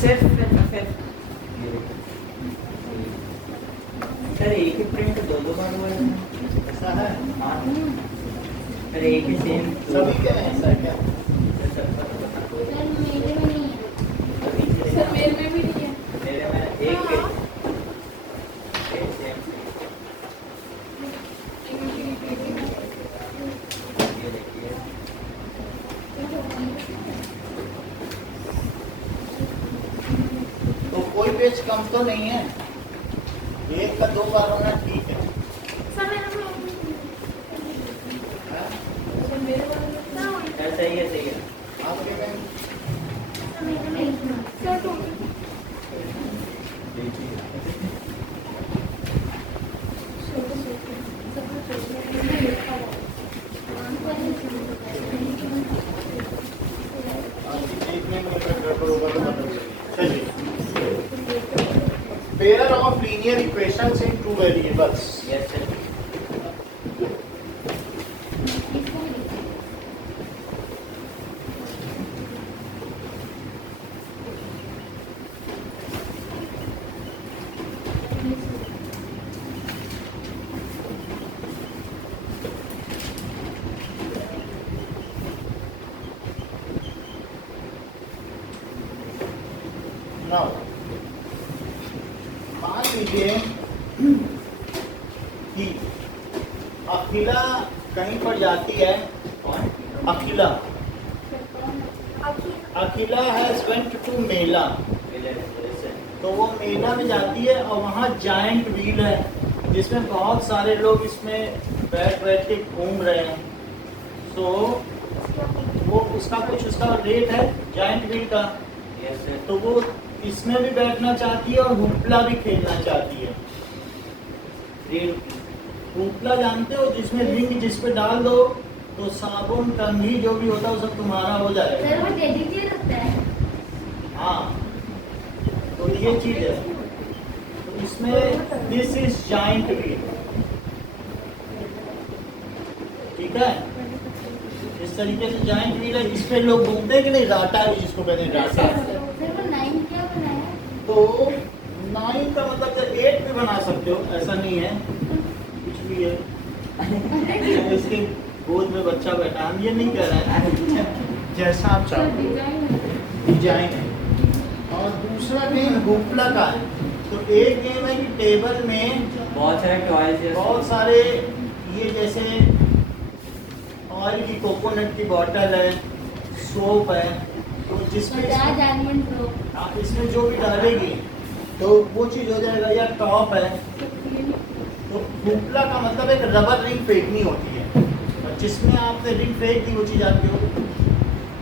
सिर्फ सर एक ही प्रिंट दो बार हुआ है, ऐसा है? हाँ सर एक ही सेम सभी के हैं ऐसा क्या? सर मेरे में नहीं है। सर मेरे में भी नहीं है। मेरे में एक सेम ये देखिए तो कोई पेज कम तो नहीं है, एक का 2 बार होना ठीक है। सर मेरे में हाँ? सर मेरे में सही है सही है। आपके में सर मेरे में नहीं है। सर तो देखने में गड़बड़ होगा तो बताइए। चलिए, pair of linear equations in 2 variables. Yes sir. Now मान लीजिए कि अखिला कहीं पर जाती है, अखिला अखिला हैज वेंट टू मेला, तो वो मेला में जाती है और वहाँ जायंट व्हील है जिसमें बहुत सारे लोग इसमें बैठ बैठ के घूम रहे हैं। तो वो उसका रेट है जायंट व्हील का। Yes sir. तो वो इसमें भी बैठना चाहती है और हुपला भी खेलना चाहती है। हुपला जानते हो, जिसमें रिंग जिस पे डाल दो तो साबुन कंघी जो भी होता है वो सब तुम्हारा हो जाएगा। सर वो टेडी बियर होता है। हाँ, तो ये चीज है। तो इसमें दिस इज जाइंट व्हील, ठीक है। इस तरीके से जाइंट व्हील है, इस पे लोग घूमते हैं कि नहीं, राटा है जिसको कहते हैं राटा। सर वो 9 क्या बनाया? तो 9 का मतलब 8 भी बना सकते हो, ऐसा नहीं है, कुछ भी है। इसके गोद में बच्चा बैठा, हम ये नहीं कह रहे हैं, जैसा आप सर चाहो डिजाइन है। डिजाइन है। और दूसरा गेम हुपला का है। तो एक गेम है कि टेबल में बहुत सारे टॉयज है। बहुत सारे ये जैसे ऑयल की, कोकोनट की बोतल है, सोप है, तो जिसमें बजाज आलमंड प्रो। आप इसमें जो भी डालेगी तो वो चीज हो जाएगा। या टॉप है। तो हुपला का मतलब एक रबर रिंग फेंकनी होती है, और जिसमें आपने रिंग फेंक दी वो चीज आपकी हो।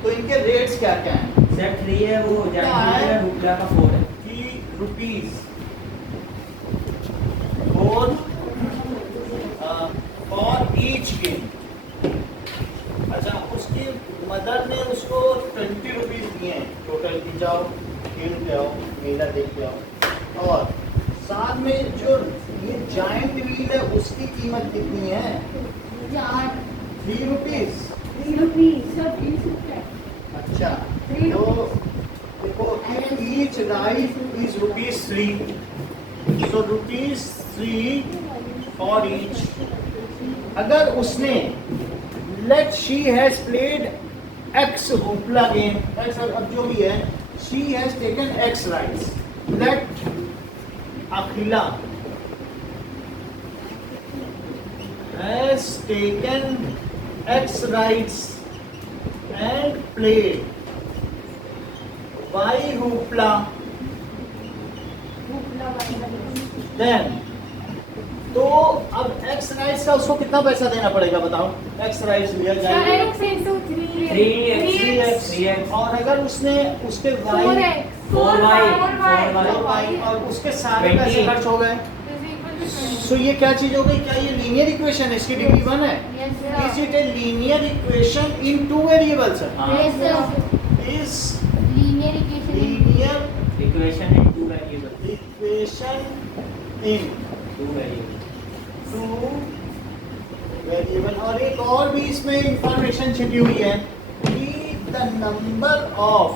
तो इनके रेट्स क्या क्या हैं? सेट 3 है, वो क्या जाइंट है? है, हुपला का 4 है। कि रुपीज 4 फॉर ईच गेम। अच्छा, उसकी मदर ने उसको 20 रुपीज दिए हैं टोटल की, जाओ खेल के आओ, मेला देख के आओ। और साथ में जो ये जायंट व्हील है उसकी कीमत कितनी है? 3 रुपीज। सर 20 रुपए। अच्छा, तो देखो each ride is ₹3, so ₹3 for each. अगर उसने let she has played x hoopla game, x अब जो भी है, she has taken x rides, let Akhila has taken x rides and played by hoopla, then तो अब एक्स राइट्स का उसको कितना पैसा देना पड़ेगा बताओ? एक्स राइट्स लिया जाएगा 3x, और अगर उसने उसके y 4y और उसके सारे पैसे खर्च हो गए, सो ये क्या चीज हो गई? क्या ये लीनियर इक्वेशन है? इसकी डिग्री 1 है। Is it a linear equation in 2 variables? Is linear equation in 2 variable. equation in 2 variable. 2 variable. और एक और भी इसमें इंफॉर्मेशन छिपी हुई है कि the number of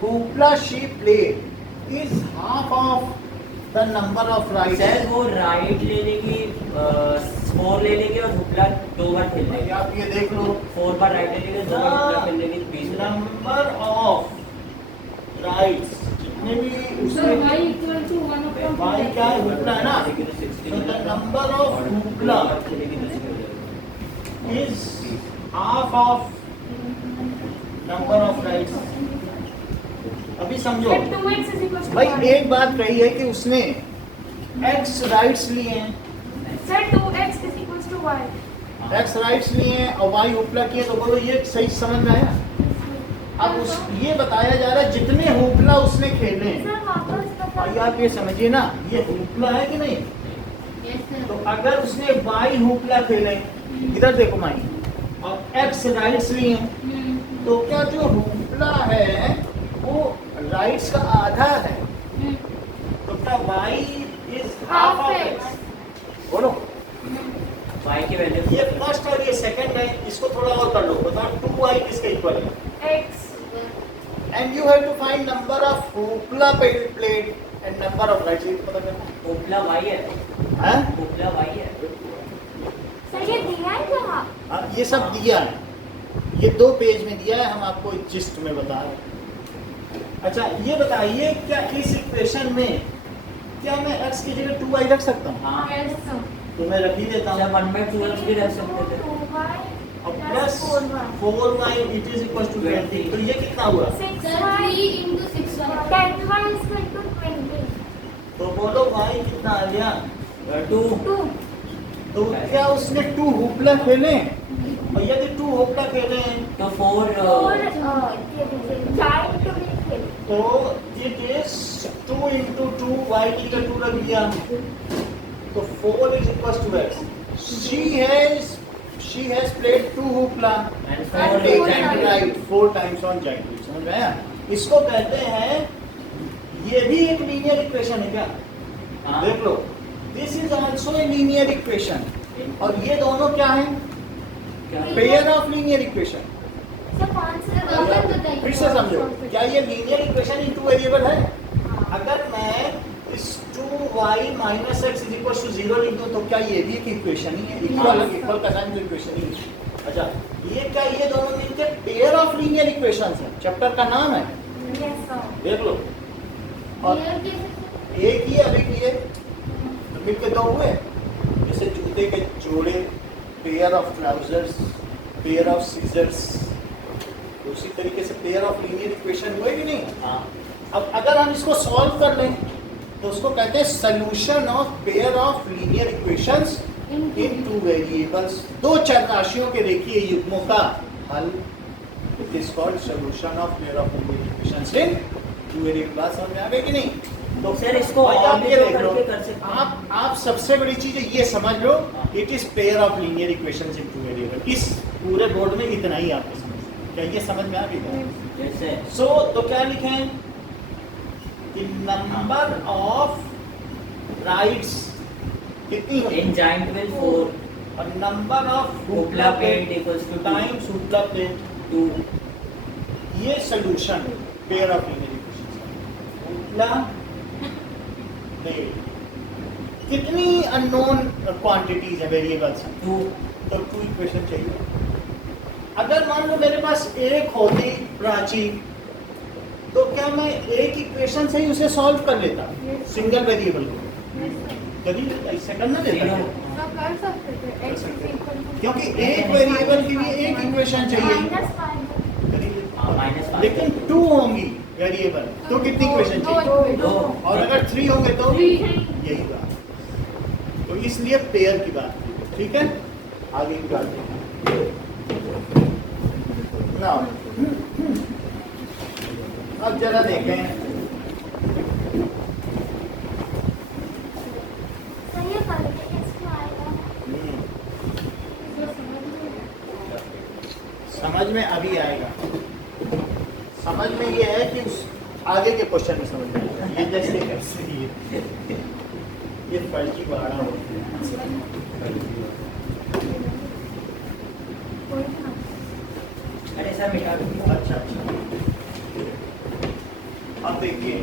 hoopla she played is half of the number of rides. Sir वो राइट ले लेगी, 4 ले लेगी और हुपला 2 बार खेल लेगी। आप ये देख लो, 4 बार राइट ले लेगी, 2 बार हुपला खेल लेगी, 20 नंबर ऑफ राइड्स जितने भी सर उसके y equal to 1 upon y क्या है, हुपला है ना, so the number of hoopla is half of number of rides. अभी समझो sir 2x is equal to भाई, y. एक बात कही है कि उसने x राइट्स लिए हैं, sir 2x is equal to y. x rights लिए हैं और y हुपला किए, तो बोलो ये सही समझ में आया। अब उस ये बताया जा रहा है जितने हुपला उसने खेले हैं, सर वापस बता। और आप ये समझिए ना, ये हुपला है कि नहीं। Yes sir. तो अगर उसने y हुपला खेले, इधर देखो माई, और x राइट्स लिए हैं, तो क्या जो हुपला है वो राइट्स का आधा है, तो क्या y is half of x? बोलो, y की वैल्यू ये फर्स्ट और ये सेकंड है, इसको थोड़ा और कर लो, बताओ 2y किसके इक्वल है? x. And you have to find number of hoopla played and number of rides, ये पता करना हुपला y है, है। हुपला y है। सर ये दिया है क्या? हाँ, ये सब दिया है, ये 2 पेज में दिया है, हम आपको जिस्ट में बता रहे हैं। अच्छा ये बताइए, क्या इस इक्वेशन में क्या मैं x की जगह 2y रख सकता हूँ? हाँ यस सर। तो मैं रख ही देता सर हूँ, 1/2x भी रख सकते थे। 2y और plus 4y it is equal to 20, तो ये कितना हुआ? 6y into 6y. 10y is equal to 20. तो बोलो y कितना आ गया? 2 2. तो क्या उसने 2 हुपला खेले? और यदि 2 हुपला खेले हैं तो 4 तो इट इज 2 into 2, y की जगह 2 रख दिया, तो 4 is equal to x. She has played 2 hoopla and and 4 giant ride 4 times on giant wheel. समझ में आया? इसको कहते हैं, ये भी एक लीनियर इक्वेशन है क्या? हाँ। देख लो, this is also a linear equation, और ये दोनों क्या है? Pair of linear equation. Sir कौन से वापस बताइए। फिर से समझो, क्या ये लीनियर इक्वेशन इन 2 वेरिएबल है? अगर मैं इस 2y minus x is equal to 0 लिख दूं, तो क्या ये भी एक इक्वेशन ही है? इक्वल का साइन तो इक्वेशन ही है। अच्छा, ये क्या, ये दोनों मिलकर पेयर ऑफ लीनियर इक्वेशंस है, चैप्टर का नाम है, यस सर। देख लो। और एक ही अभी किए तो मिलकर 2 हुए, जैसे जूते के जोड़े, pair of trousers, pair of scissors, उसी तरीके से पेयर ऑफ लीनियर इक्वेशन हुए कि नहीं? हाँ। अब अगर हम इसको सॉल्व कर लें तो उसको कहते हैं solution of pair of linear equations in 2 variables. 2 चर राशियों के रेखीय युग्मों का हल, it is called solution of pair of linear equations in 2 variables. समझ में आ गई कि नहीं? तो सर इसको भाई और आप भी ये तो देख लो, करके कर सकते हैं। आप सबसे बड़ी चीज है ये समझ लो, it is pair of linear equations in 2 variable. इस पूरे बोर्ड में इतना ही आपको समझ, क्या ये समझ में आ गई? जैसे तो क्या लिखें? नंबर ऑफ राइड्स कितनी हुई? इन जाइंट व्हील 4 और number of hoopla plate equals two times hoopla plate 2। ये solution pair of linear equations. Hoopla plate कितनी अननोन क्वांटिटीज है, वेरिएबल्स हैं? 2 तो 2 इक्वेशन चाहिए। अगर मान लो मेरे पास एक होती प्राची, तो क्या मैं एक इक्वेशन से ही उसे सॉल्व कर लेता, सिंगल वेरिएबल को? कभी ऐसा करना देता है? आप कर सकते थे x is equal to क्योंकि एक वेरिएबल के लिए एक इक्वेशन चाहिए, -5। लेकिन 2 होंगी वेरिएबल तो कितनी इक्वेशन चाहिए? 2। और अगर 3 होंगे तो 3। यही बात, तो इसलिए पेयर की बात की, ठीक है? आगे की बात ना, अब जरा देखें, सही है कर के x को आएगा। समझ में अभी आएगा। समझ में ये है कि उस आगे के क्वेश्चन में समझ में आएगा। ये जैसे कैसे ये फर्जी बाड़ा होती है। अरे सर मिटा दो। अच्छा अच्छा, अब देखिए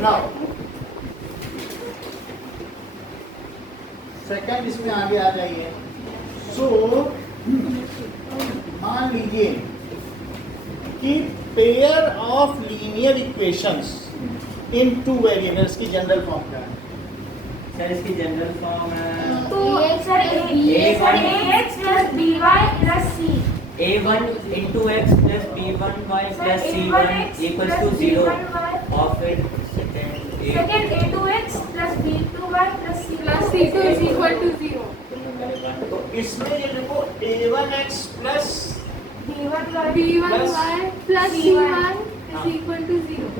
नाउ सेकंड इसमें आगे आ जाइए। सो मान लीजिए कि pair of linear equations in two variables की जनरल फॉर्म क्या है? सर इसकी जनरल फॉर्म है तो sir ax plus by plus c a1 into x plus b1y plus c1 equals to 0 और फिर second a2x plus b2y plus c2 is equal to 0 तो इसमें ये देखो a1x plus b1y plus c1 is equal to 0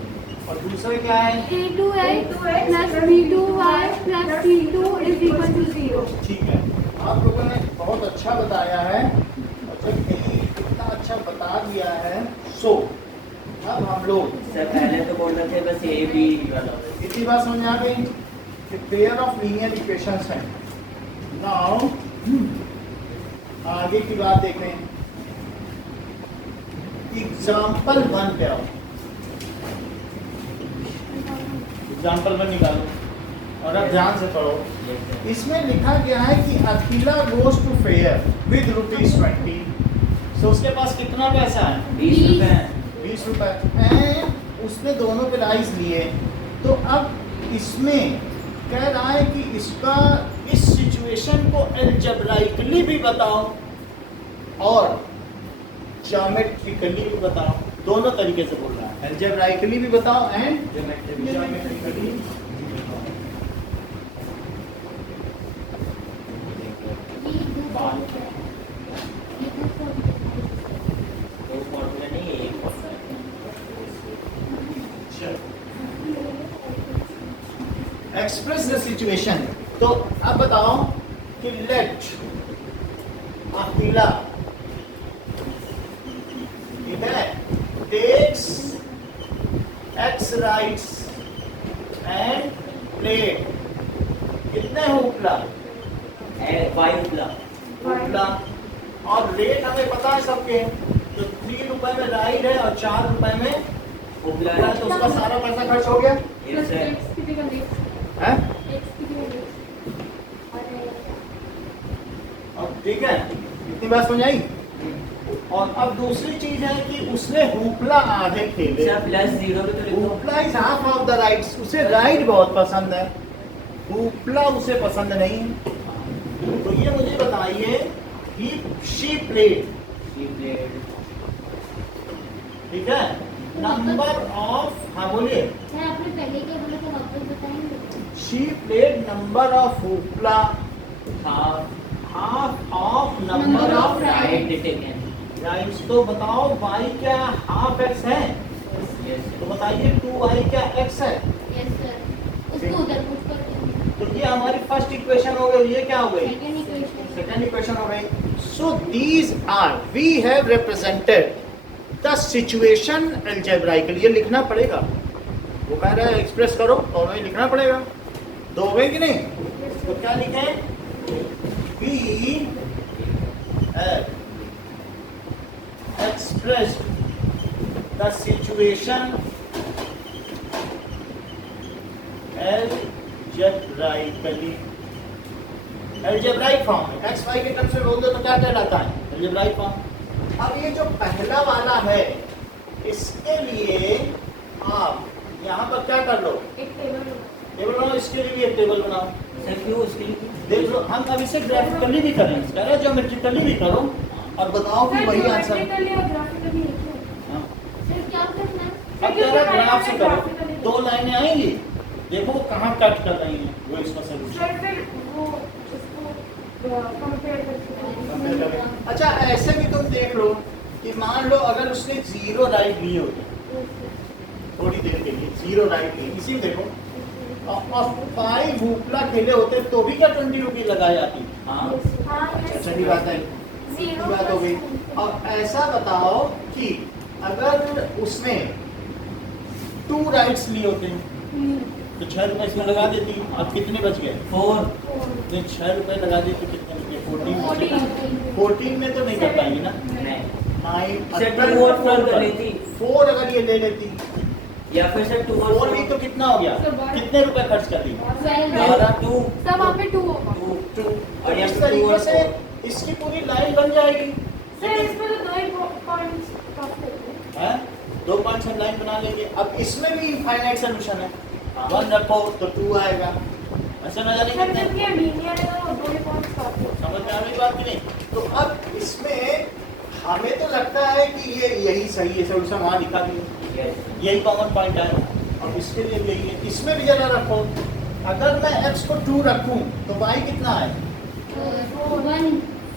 और दूसरा क्या है? a2x plus b2y plus c2 is equal to 0 ठीक है, आप लोगों ने बहुत अच्छा बताया है और जब ये इतना अच्छा बता दिया है सो अब हम लोग सर पहले तो बोल रहे थे बस ए बी वाला इतनी बात समझ आ गई कि पेयर ऑफ लीनियर इक्वेशंस हैं। नाउ आगे की बात देखें। एग्जाम्पल 1 पे आओ, एग्जाम्पल 1 निकालो और अब ध्यान से पढ़ो। इसमें लिखा गया है कि अखिला गोज टू फेयर विद ₹20। तो उसके पास कितना पैसा है? 20 रुपए 20 रुपए एंड उसने दोनों पे राइस लिए। तो अब इसमें कह रहा है कि इसका इस सिचुएशन को एल्जेब्राइकली भी बताओ और ज्योमेट्रिकली भी बताओ। दोनों तरीके से बोल रहा है, एल्जेब्राइकली भी बताओ एंड ज्योमेट्रिकली भी बताओ। दो फॉर्मूला नहीं है एक फॉर्मूला एक्सप्रेस द सिचुएशन। तो अब बताओ कि लेट अकेला ठीक है takes x rides and played कितने उपला वाई उपला उपला और रेट हमें पता है सबके। तो 3 रुपए में राइड है और 4 रुपए में उपला उपला, तो उसका सारा पैसा खर्च हो गया यस सर है। अब ठीक है, इतनी बात समझ आई। और अब दूसरी चीज है कि उसने हुपला आधे खेले। सर प्लस 0 भी तो लिखो। Hoopla is half of the rides. उसे राइड बहुत पसंद है, हुपला उसे पसंद नहीं है। तो ये मुझे बताइए कि शी प्लेड शी प्लेड ठीक है नंबर ऑफ, हाँ बोलिए। सर आपने पहले क्या बोला था वापस बताएंगे? She played number of hoopla half of number of right taken rides. तो बताओ y क्या हाफ x है? यस तो बताइए 2y क्या x है? यस सर उसको उधर पुट कर दो। तो ये हमारी फर्स्ट इक्वेशन हो गई। ये क्या हो गई? Second equation. सेकंड इक्वेशन हो गई। So these are we have represented the situation algebraically. ये लिखना पड़ेगा, वो कह रहा है एक्सप्रेस करो और वही लिखना पड़ेगा। दो हो गए कि नहीं? तो क्या लिखें? We have expressed the situation algebraically। algebraic form है, x y के टर्म से बोल दो तो क्या कहलाता है? algebraic फॉर्म। अब ये जो पहला वाला है इसके लिए आप यहाँ पर क्या कर लो? एक टेबल टेबल बनाओ। इसके लिए भी एक टेबल बनाओ। सर क्यों उसके लिए देख लो, हम अब इसे ग्राफिकली भी करें, कह रहे ज्योमेट्रिकली भी करो और बताओ कि वही आंसर। ग्राफिकली और ग्राफिकली एक है। हाँ। सर क्या करना है? अब कह रहा ग्राफ से करो, 2 लाइनें आएंगी, देखो वो कहाँ कट कर रही हैं, वो इसका सोल्यूशन। सर फिर वो इसको कंपेयर करके। अच्छा ऐसे भी तुम देख लो कि मान लो अगर उसने 0 राइट लिए होते थोड़ी देर के लिए, 0 राइट लिए, इसी में देखो और 5 हुपला खेले होते तो भी क्या 20 रुपीज लगाई जाती? हाँ हाँ अच्छा की बात है, की बात हो गई। और ऐसा बताओ कि अगर उसने 2 राइट्स लिए होते तो 6 रुपए इसमें लगा देती। अब कितने बच गए? 4 6 रुपए लगा देती, कितने बच गए? 14 में तो नहीं कर पाएंगी ना। नहीं 9 सर 2 और 4 कर लेती 4 अगर ये ले लेती या फिर सर 2 और 4 भी तो कितना हो गया, सर, बारह। कितने रुपए खर्च कर दी, 2 सब वहाँ पे 2 होगा। 2। और या इस फिर 2 तरीके और से 4 इसकी पूरी लाइन बन जाएगी सर इसमें तो 2 ही पॉइंट्स काफी होते हैं। हैं, 2 पॉइंट्स हम लाइन बना लेंगे। अब इसमें भी इनफाइनाइट सॉल्यूशन है, 1 रखो तो 2 आएगा, ऐसा ना जाने सर कितने, जब ये लीनियर है तो 2 ही पॉइंट्स काफी होते समझ में आ रही बात की नहीं। तो अब इसमें हमें तो लगता है कि ये यही सही है, सॉल्यूशन वहाँ लिखा भी है, यस यही कॉमन पॉइंट है और इसके लिए भी यही है। इसमें भी जरा रखो, अगर मैं x को 2 रखूं तो y कितना है, हैं।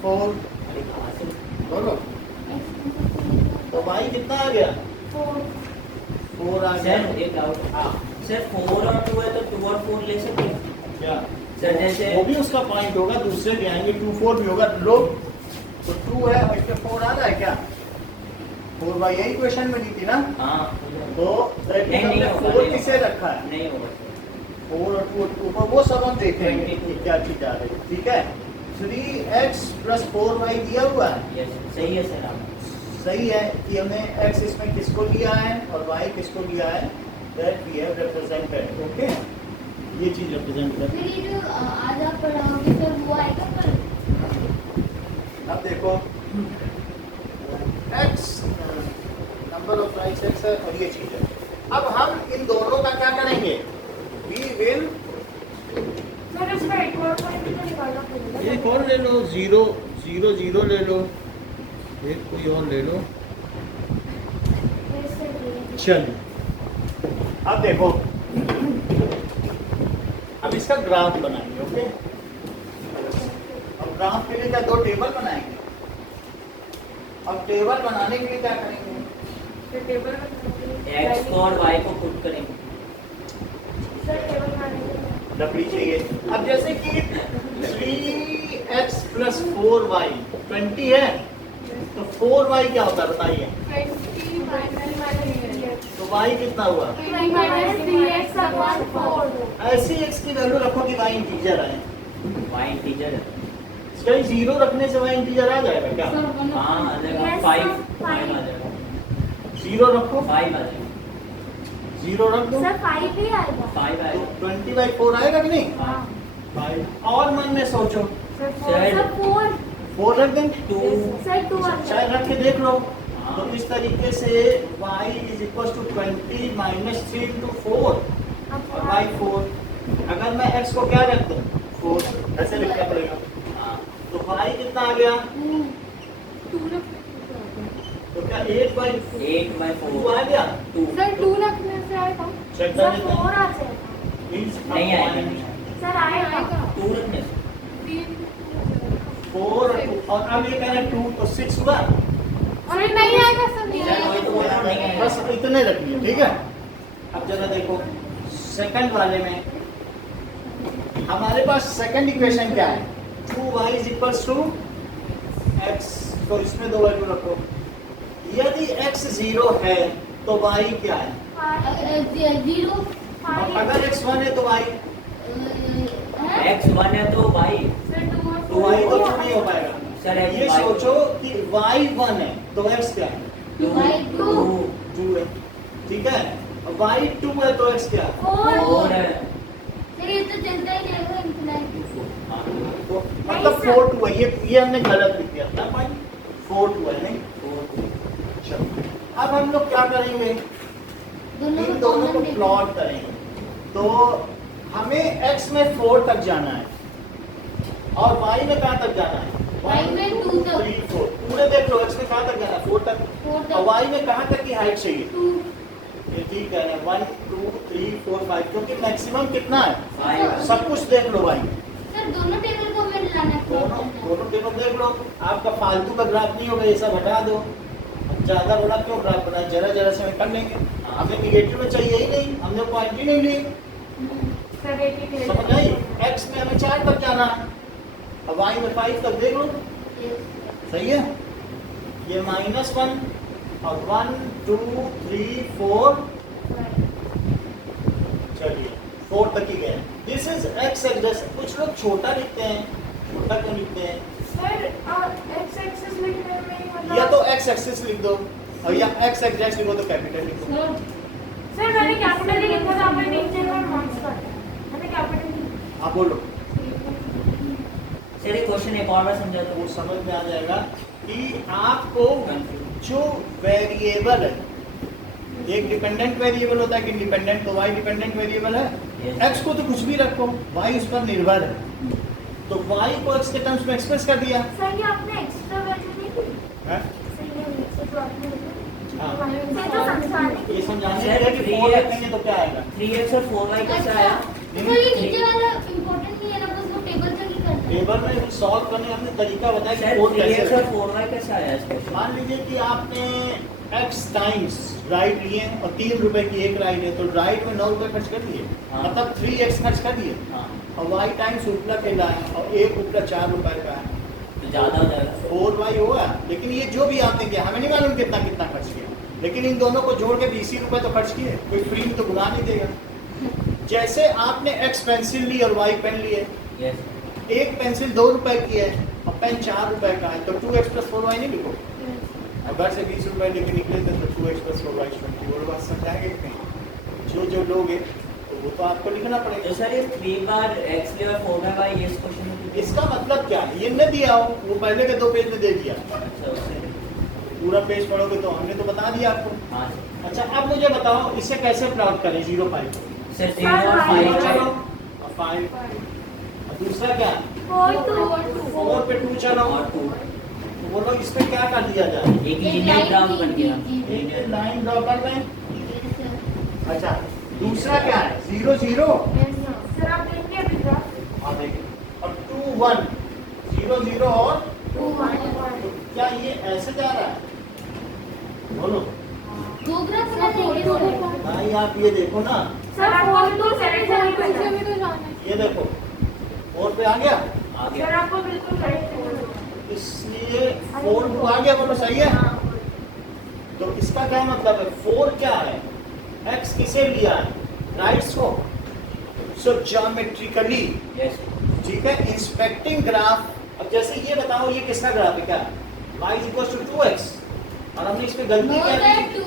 4 बोलो, तो y कितना आ गया, 4 आ गया। सर एक डाउट हाँ सर 4 और 2 है तो 2 और 4 ले सकते हैं क्या, सर जैसे वो भी उसका पॉइंट होगा, दूसरे भी आएंगे, 2 4 भी होगा, लो तो 2 है और इसमें 4 आ रहा है क्या, 4 बाई यही क्वेश्चन में दी थी ना, हाँ तो that means नहीं हमने होगा, 4 नहीं किसे होगा। रखा है, नहीं होगा 4 और 2 ऊपर वो सब हम देखेंगे 22 कि क्या चीज आ रही है, ठीक है। 3x प्लस 4y दिया हुआ है, यस सही है सर आप सही है कि हमने x इसमें किसको लिया है और y किसको लिया है, that we have represented, okay, ये चीज रिप्रेजेंट कर। फिर ये जो आज आप पढ़ाओगे सर वो आएगा पर अब देखो x number of rights x है और ये चीज है। अब हम इन दोनों का क्या करेंगे, we will सर इसका एक और पॉइंट भी निकालना पड़ेगा। एक और ले लो, 0 0 0 ले लो, एक कोई और ले लो, इससे भी। चलिए अब देखो, अब इसका ग्राफ बनाएंगे, ओके। अब ग्राफ के लिए क्या 2 टेबल बनाएंगे, अब टेबल बनाने के लिए क्या करेंगे, फिर टेबल में x को और y को पुट करेंगे सर टेबल बनाने के लिए लकड़ी चाहिए। अब जैसे कि 3x प्लस 4y 20 है, तो 4y क्या होता है बताइए, 20 माइनस तो y कितना हुआ, 3 माइनस 3x अपॉन 4। ऐसी x की वैल्यू रखो कि y इंटीजर है, y इंटीजर है कहीं 0 रखने से y इंटीजर आ जाएगा क्या, हाँ आ जाएगा Yes, 5 sir, 5 आ जाएगा 0 रखो, 5 आ जाएगा 0 रख दो, सर 5 भी आएगा। 5 तो आएगा 20/4 आएगा कि नहीं, हाँ 5 और मन में सोचो, सर सर 4 4 रख दें, 2 सर 2 आ चाहे रख के देख लो। हाँ। तो इस तरीके से y is equal to 20 minus 3 into 4 और y 4। अगर मैं x को क्या रख दूं 4, ऐसे लिखना पड़ेगा, हाँ तो y कितना आ गया, तो क्या 8/2 8 by 4 आ गया, 2 सर 2 रखने से आएगा। चेक सर कर लेते 4 हैं, आ जाएगा। मींस नहीं आएगा नहीं आएगा। सर आएगा। 2 रखने से 4 और अब ये कह रहे हैं 2 तो 6 हुआ, अरे नहीं आएगा सर नहीं सर वही तो बोल रहा हूँ, नहीं आएगा। बस इतने रखिए, ठीक है। अब जरा देखो सेकंड वाले में हमारे पास सेकंड इक्वेशन क्या है, 2y is equals to x, तो इसमें 2 वैल्यू रखो। यदि x 0 है तो y क्या है, 0 और अगर x 1 है तो y, x 1 है तो y सर 2 और तो y तो नहीं हो पाएगा। सर ये y सोचो कि y 1 है तो x क्या है, 2 2 है, ठीक है। y 2 है तो x क्या है, 4 है ये तो चलता ही रहेगा इंफिनिटी। हाँ तो मतलब 4 2 है, ये हमने गलत लिख दिया ना भाई, 4 2 है नहीं। 4 चलो अब हम लोग क्या करेंगे, इन दोनों को प्लॉट करेंगे। तो हमें x में 4 तक जाना है और y में कहाँ तक जाना है, Y में 2 तक। 3 4 पूरे देख लो, x में कहाँ तक जाना है 4 तक, 4 और तक y में कहाँ तक की हाइट चाहिए, 2 ये ठीक है 1 2 3 4 5, क्योंकि मैक्सिमम कितना है, 5 सब कुछ देख लो भाई, सर दोनों टेबल को हमें लाना दोनों है। दोनों टेबल देख लो। आपका फालतू का ग्राफ नहीं होगा, ये सब हटा दो, ज्यादा बड़ा क्यों ग्राफ बनाए, जरा जरा से हम कर लेंगे, हमें निगेटिव में चाहिए ही नहीं, हमने पॉइंट ही नहीं ली, सर 80 समझ आई। x में हमें 4 तक जाना है, अब y में 5 तक देख लो, सही है। ये -1 और 1 2 3 4, चलिए 4 तक ही गए। This is x axis. कुछ लोग छोटा लिखते हैं, छोटा क्यों लिखते हैं, सर x एक्सिस लिखने में या तो एक्स एक्सिस लिख दो और या एक्स एग्जैक्ट लिखो तो कैपिटल लिखो। सर मैंने कैपिटल ही लिखा था, आपने नीचे में मार्क्स काटा, मैंने कैपिटल लिखा। हाँ बोलो। सर ये क्वेश्चन एक और बार समझा तो तो वो समझ में आ जाएगा कि आपको जो वेरिएबल है, एक डिपेंडेंट वेरिएबल होता है कि इंडिपेंडेंट, तो वाई डिपेंडेंट वेरिएबल है। Yes. एक्स को तो कुछ भी रखो, वाई उस पर निर्भर है, तो वाई को एक्स के टर्म्स में एक्सप्रेस कर दिया। सर ये आपने एक्स्ट्रा वैल्यू नहीं दी, है? सर ये नीचे जो आपने लिखा हाँ। ये तो समझाने ये समझाने Sir, के लिए कि 4 रखेंगे तो क्या आएगा। 3x और 4y कैसे आया? तो ये नीचे वाला इम्पोर्टेंट नहीं है ना, बस वो टेबल से ही करना है। टेबल में सॉल्व करने हमने तरीका बताया सर कि 4 कैसे 3x और रखें। 4y कैसे आया इस क्वेश्चन? मान लीजिए कि आपने x टाइम्स राइट लिए और 3 रुपए की एक राइट है, तो राइट में 9 रुपए खर्च कर दिए, हाँ। मतलब 3x खर्च कर दिए। हाँ और y टाइम्स उपला के लाए और एक उपला 4 रुपए का है, तो ज़्यादा हो जाएगा। 4y होगा। लेकिन ये जो भी आपने किया, हमें नहीं मालूम कितना कितना खर्च किया, लेकिन इन दोनों को जोड़ के 20 रुपए तो खर्च किए, कोई फ्री में तो बुला नहीं देगा। जैसे आपने x पेंसिल ली और y पेन लिए, यस एक पेंसिल 2 रुपए की है और पेन 4 रुपए का है, तो 2x + 4y नहीं लिखो। अगर से 20 रुपए लेके निकले थे तो 2x + 4y = 20। वो बात समझाएंगे कि नहीं? जो लोग हैं तो वो तो आपको लिखना तो पड़ेगा। सर ये 3 बार x ले और 4 बार y, ये इस क्वेश्चन में कितने? इसका मतलब क्या है? ये न दिया हो, वो पहले के 2 पेज में दे दिया। अच्छा उससे पूरा पेज पढ़ोगे तो हमने तो बता दिया आपको। हाँ अच्छा अब मुझे बताओ इसे कैसे प्लॉट करें 0 5 सर 0 और 5 चलो है और 5 और दूसरा क्या? 4 पे 2 चलो और 2 तो बोलो इस पे क्या कर दिया जाए? एक लीनियर ग्राफ बन गया। एक लाइन ड्रॉ कर दें। अच्छा दूसरा क्या है? 0 0 सर आप देखिए अभी ग्राफ हाँ देखिए और 2 1 0 0 और 2 1 तो क्या ये ऐसे जा रहा है? बोलो दो ग्राफ बना देंगे। भाई आप ये देखो ना, सर आपको बिल्कुल करेक्ट है, ये देखो 4 पे आ गया, आ सर गया। आपको बिल्कुल करेक्ट है। इसलिए 4 को आ गया, बोलो सही है। तो इसका क्या मतलब है? 4 क्या है? x किसे लिया है? राइट्स को। सो ज्योमेट्रिकली यस ठीक है, इंस्पेक्टिंग ग्राफ। अब जैसे ये बताओ ये किसका ग्राफ है? क्या y = 2x और हमने इसमें गलती क्या की? 2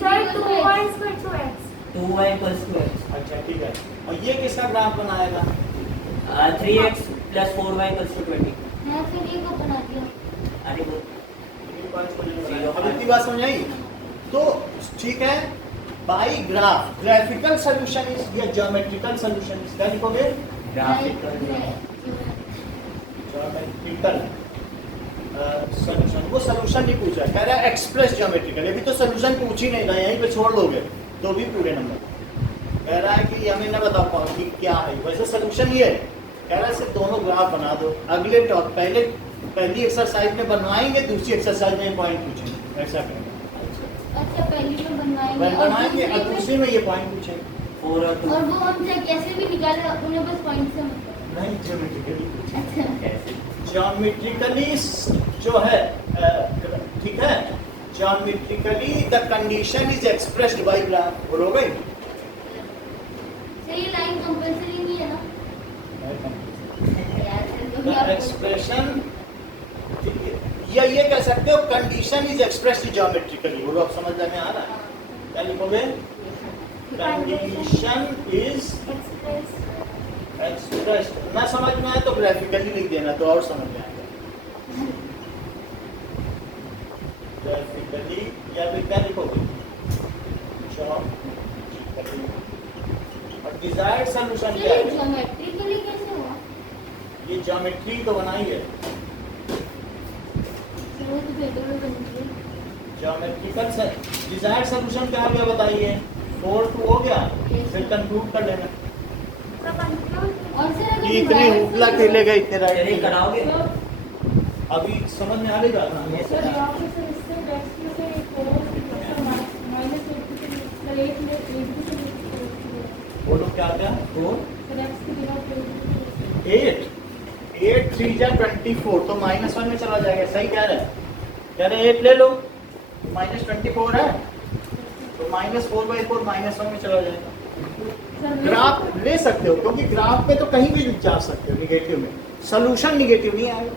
sir 2y = 2x 2y = x। अच्छा ठीक है, और ये किसका ग्राफ बनाएगा? 3x + 4y = 20। मैं फिर ये को बना दिया। अरे वो अब इतनी बात समझाई? तो ठीक है, by graph graphical solution is या ज्योमेट्रिकल सॉल्यूशन इज, क्या लिखोगे? Graphical geometrical solution. वो सॉल्यूशन नहीं पूछा, कह रहा है एक्सप्रेस ज्योमेट्रिकल। अभी तो सॉल्यूशन पूछ ही नहीं रहा, यहीं पे छोड़ दोगे तो भी पूरे नंबर। कह रहा है कि हमें ना बताओ कौन कि क्या है, वैसे सॉल्यूशन ये है। कह रहा है सिर्फ दोनों ग्राफ बना दो, अगले टॉप पहली एक्सरसाइज में बनवाएंगे, दूसरी एक्सरसाइज में पॉइंट पूछेंगे, ऐसा करेंगे। अच्छा पहली में बनवाएंगे बनाएंगे और दूसरी में ये पॉइंट पूछेंगे। 4 और 2 और वो हमसे कैसे भी निकाले, उन्हें बस पॉइंट से मतलब। नहीं ज्योमेट्रिकली, अच्छा कैसे? ज्योमेट्रिकली जो है ठीक है, geometrically the condition is expressed by graph. बोलोगे? सर ये लाइन कंपल्सरी नहीं है ना यार, सर तो द आप एक्सप्रेशन या ये कह सकते हो कंडीशन इज एक्सप्रेस्ड ज्योमेट्रिकली। बोलो अब समझ में आ रहा है? क्या लिखोगे? Condition is express expressed. ना समझ में आए तो ग्राफिकली लिख देना तो और समझ में आएगा। ग्राफिकली या फिर क्या लिखोगे? ज्योमेट्रिकली। और डिजायर्ड सॉल्यूशन क्या ये है? ज्योमेट्रिकली कैसे हुआ? ये ज्योमेट्री तो बनाई है, वो तो पेपर में बन गई। ज्योमेट्रिकल से डिजायर्ड सॉल्यूशन क्या आ गया बताइए? 4 2 हो गया, फिर कंक्लूड कर लेना सब कंक्लूड और सर अगर कि इतने divided उपला से- खेलेगा इतने चलिए राइट। कराओगे? अभी समझ में आ रही बात ना? ये सर सर यहाँ पे सर इससे डेस्क में से माइनस 8 सर 8 में 8 से बोलो क्या क्या? 4 सर x के बिना 8 8 3 जा 24 तो -1 में चला जाएगा। सही कह रहे हैं? कह रहे हैं 8 ले लो, -24 है तो -4/4 -1 में चला जाएगा। ग्राफ ले सकते हो क्योंकि ग्राफ पे तो कहीं भी जा सकते हो निगेटिव में, सोल्यूशन निगेटिव नहीं आएगा।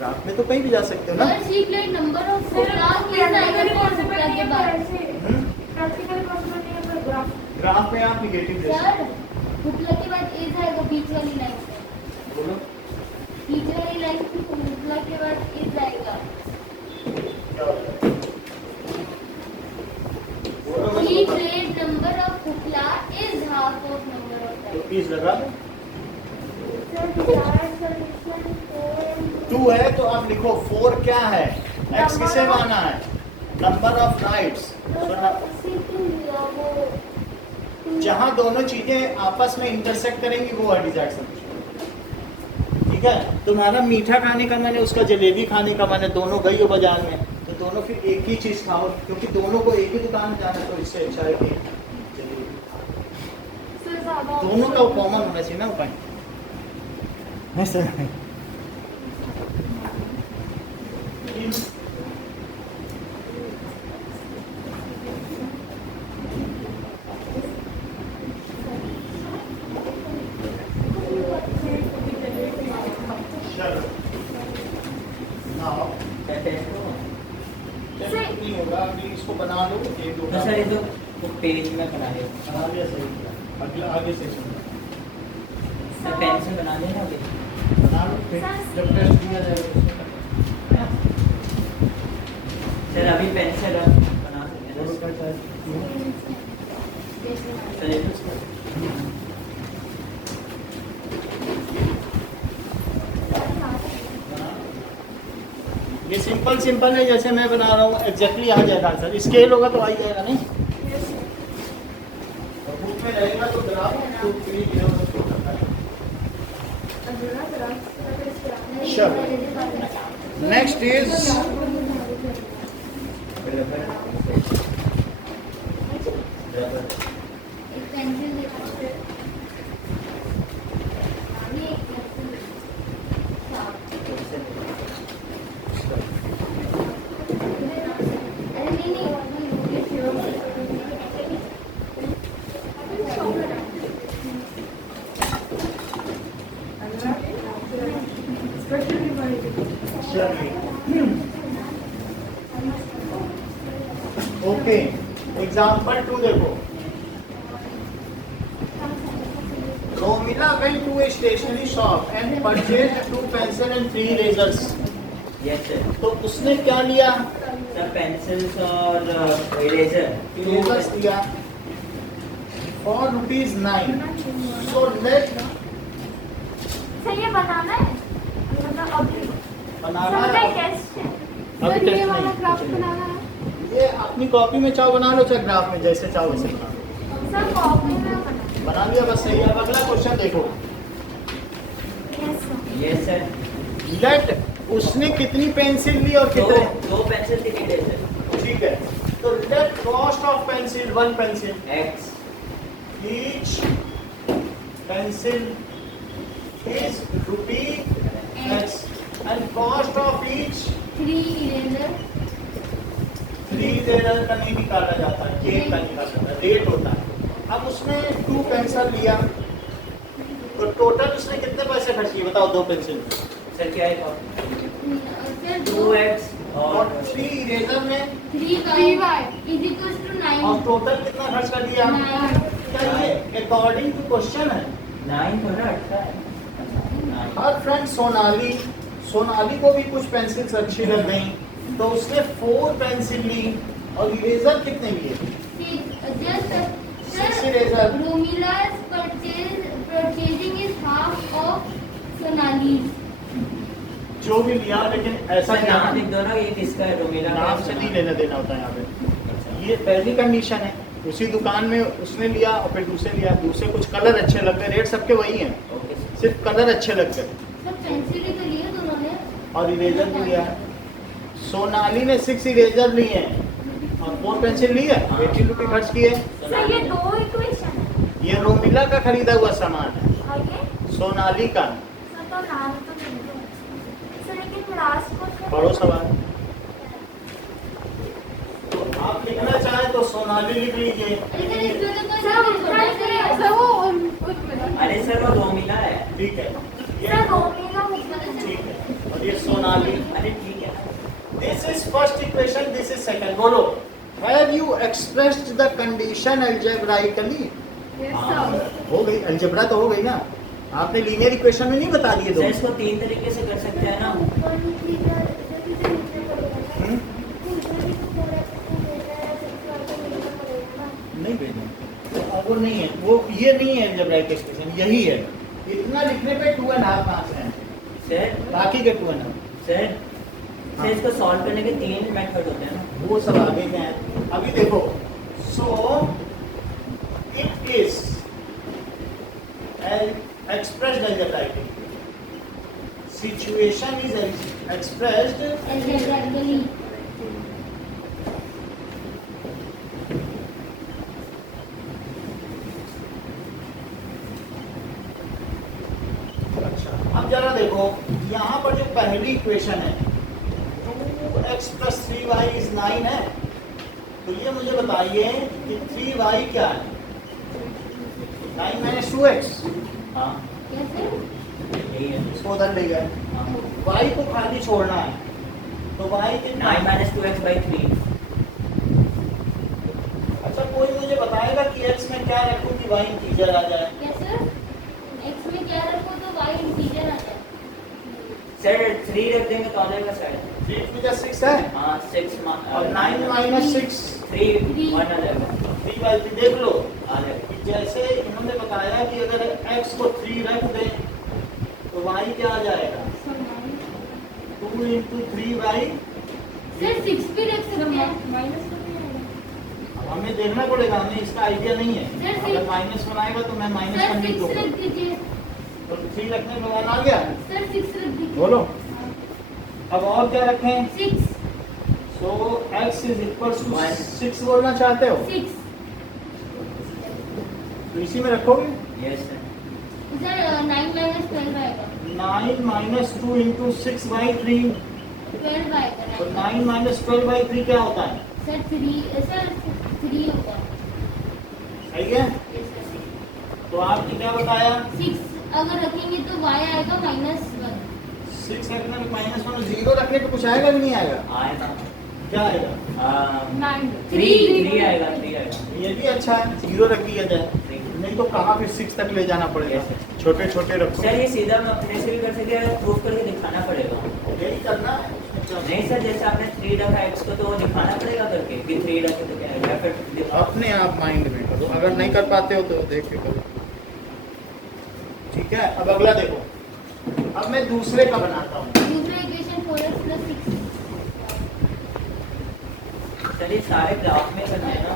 ग्राफ में तो कहीं भी जा सकते हो ना। Sir see plate number of class किस आएगा कौन सा के बाद प्रैक्टिकल पॉसिबिलिटी है ग्राफ। ग्राफ में आप निगेटिव ले सर फुटला के बाद ए जाएगा बीच वाली लाइन से, बोलो बीच वाली लाइन से फुटला के बाद ए जाएगा। क्या होगा। बोलो मत सी बताओ। प्लेट नंबर ऑफ फुटला is half of number of तो लाइन। पीस लगा सर डिजायर्ड सॉल्यूशन 2 है तो आप लिखो 4 क्या है, x किसे माना है, नंबर ऑफ नाइट्स। जहां दोनों चीजें आपस में इंटरसेक्ट करेंगी वो है डिजायर्ड सॉल्यूशन। ठीक है, तुम्हारा मीठा खाने का मन है, उसका जलेबी खाने का मन है, दोनों गई हो बाजार में तो दोनों फिर एक ही चीज खाओ, क्योंकि दोनों को एक ही दुकान जाना है, तो इससे अच्छा है कि जलेबी दोनों का कॉमन होना चाहिए ना उपाय। सर नहीं होगा, अभी इसको बना लो, एक दो तो सर ये तो पेज में बना दे, बना लिया, सही किया। अगला आगे सेशन सर पेन से बना देना अभी। बना लो, फिर जब टेस्ट दिया जाएगा उसमें करना। सर अभी पेन से बना सकते हैं बोलो सर। क्या चाहिए? सर ये तो सर ये सिंपल सिंपल है, जैसे मैं बना रहा हूँ एग्जैक्टली आ जाएगा आंसर। स्केल होगा तो आ ही जाएगा नहीं, और बुक में रहेगा तो ग्राफ 2 3 0 शो करता है। चलो नेक्स्ट इज एक पेंसिल देखो, ये एक पेंसिल अरे नहीं नहीं ओके, एग्जाम्पल 2 देखो। Romila went to a stationery shop and purchased 2 pencils and 3 erasers. Yes sir. तो उसने क्या लिया, सर पेंसिल्स और इरेजर erasers लिया for ₹9. So let सर ये बनाना है मतलब अभी बनाना सर है। टेस्ट है। अभी सर ये टेस्ट वाला नहीं, ग्राफ कुछ नहीं। बनाना है। ये अपनी कॉपी में चाहो बना लो, चाहे ग्राफ में, जैसे चाहो वैसे बना लो। सर कॉपी में बनाना बना लिया बस, सही है। अब अगला क्वेश्चन देखो। Yes sir. Yes sir. Let उसने कितनी पेंसिल ली और दो कितने, दो पेंसिल थी इरेजर ठीक है। तो let cost of pencil, 1 pencil, x each pencil is ₹X and cost of each 3 eraser 3 eraser का नहीं निकाला जाता, ये का निकाला जाता है, रेट होता है। अब उसने 2 पेंसिल लिया तो टोटल उसने कितने पैसे खर्च किए बताओ 2 पेंसिल में? सर क्या है सर 2x और और 3 इरेजर में 3y इज इक्वल टू 9 और टोटल कितना खर्च कर दिया? 9 क्या ये अकॉर्डिंग टू क्वेश्चन है? 9 थोड़ा अच्छा है। और फ्रेंड सोनाली को भी कुछ पेंसिल्स अच्छी लग गई तो उसने 4 पेंसिल ली और इरेजर कितने लिए? just 6 eraser. Romila's purchasing is half of Sonali's. जो भी लिया, लेकिन ऐसा सर नाम लिख नाम दो ना, ये किसका है, रोमिला का नाम से नहीं लेना देना होता है यहाँ पे। ये पहली कंडीशन है, उसी दुकान में उसने लिया और फिर दूसरे लिया, दूसरे कुछ कलर अच्छे लग गए, रेट सबके वही हैं, ओके सर। सिर्फ कलर अच्छे लग गए। सब पेंसिल ही तो लिए दोनों ने। और इरेजर भी लिया है। सोनाली ने 6 इरेजर लिए हैं और 4 पेंसिल ली है, 80 रुपये खर्च किए। सर ये 2 इक्वेशन है। ये रोमिला का खरीदा हुआ सामान है, आगे सोनाली का। सर तो नाम तो नहीं दो सर, लेकिन लास्ट क्वेश्चन पढ़ो सवाल। तो आप लिखना चाहें तो सोनाली लिख लीजिए। लेकिन इसमें तो कोई सर छोटा सा ही है। सर वो अरे सर वो रोमिला है। ठीक है, ये सर रोमिला ठीक है। और ये सोनाली। अरे ठीक है ना। This is first equation, this is second. बोलो, have you expressed the condition algebraically? Yes, हाँ, sir. हो गई, अलजेब्रा तो हो गई ना। आपने लीनियर इक्वेशन में नहीं बता दिए दो। सर इसको 3 तरीके से कर सकते हैं ना। नहीं भेजना, तो वो नहीं है, वो ये नहीं है अलजेब्राइक एक्सप्रेशन, यही है। इतना लिखने पे 2.5 मार्क्स हैं, सर बाकी के 2.5। सर सर इसको सॉल्व करने के 3 मेथड होते हैं ना। वो सब आगे के हैं। अभी देखो, सो it is expressed algebraically. Situation is expressed algebraically. अच्छा, अब जरा देखो यहाँ पर जो पहली इक्वेशन है 2x + 3y = 9 है, तो ये मुझे बताइए कि 3y क्या है? 9 - 2x। हाँ कैसे? यही है। इसको उधर ले गए, हाँ y को खाली छोड़ना है, तो y कितना? 9 - 2x/3। अच्छा, कोई मुझे बताएगा कि x में क्या रखूं कि y इंटीजर आ जाए? कैसे? x में क्या रखो तो y इंटीजर आ जाए। सर 3 रख देंगे तो आ जाएगा शायद। 3 × 6 है, हाँ 6 और 9 - 6 3 1 आ जाएगा। 3/3। देख लो, आ जाएगा। जैसे इन्होंने बताया कि अगर x को 3 रख दें तो y क्या आ जाएगा? 2 × 3y। सर 6 भी रख सकते हैं। माइनस तो नहीं आएगा। अब हमें देखना पड़ेगा, हमें इसका आइडिया नहीं है। सर, अगर माइनस बनाएगा तो मैं माइनस सर करने 6 दूंगा, रख दीजिए। तो 3 रखने में 1 आ गया। सर 6 रख दीजिए। बोलो, अब और क्या रखें? 6 सो x = 6 बोलना चाहते हो 6 तो इसी में रखोगे। Yes sir. सर 9 - 12 आएगा। 9 - 2 × 6/3, 12 आएगा। तो 9 - 12/3 क्या होता है? सर 3 होगा। सही है। Yes, sir. तो आपने क्या बताया? 6 अगर रखेंगे तो y आएगा -1। 6 रखने में -1, 0 रखने पे कुछ आएगा कि नहीं आएगा? आएगा। क्या आएगा? 3 आएगा। 3 आएगा। ये भी अच्छा है, 0 रख दिया जाए, 3। नहीं तो कहाँ फिर 6 तक ले जाना पड़ेगा। Yes, sir. छोटे छोटे रखो। सर ये सीधा हम अपने से भी कर सकते हैं, प्रूफ करके दिखाना पड़ेगा। यही करना है। नहीं सर, जैसे आपने 3 रखा x को तो वो दिखाना पड़ेगा करके कि 3 रखे तो क्या है, फिर दिखाओ। अपने आप माइंड में करो, अगर नहीं कर पाते हो तो देख के करो। ठीक है, अब अगला देखो। अब मैं दूसरे का बनाता हूँ। दूसरा इक्वेशन 4x + 6। सर ये सारे ग्राफ में करना है ना।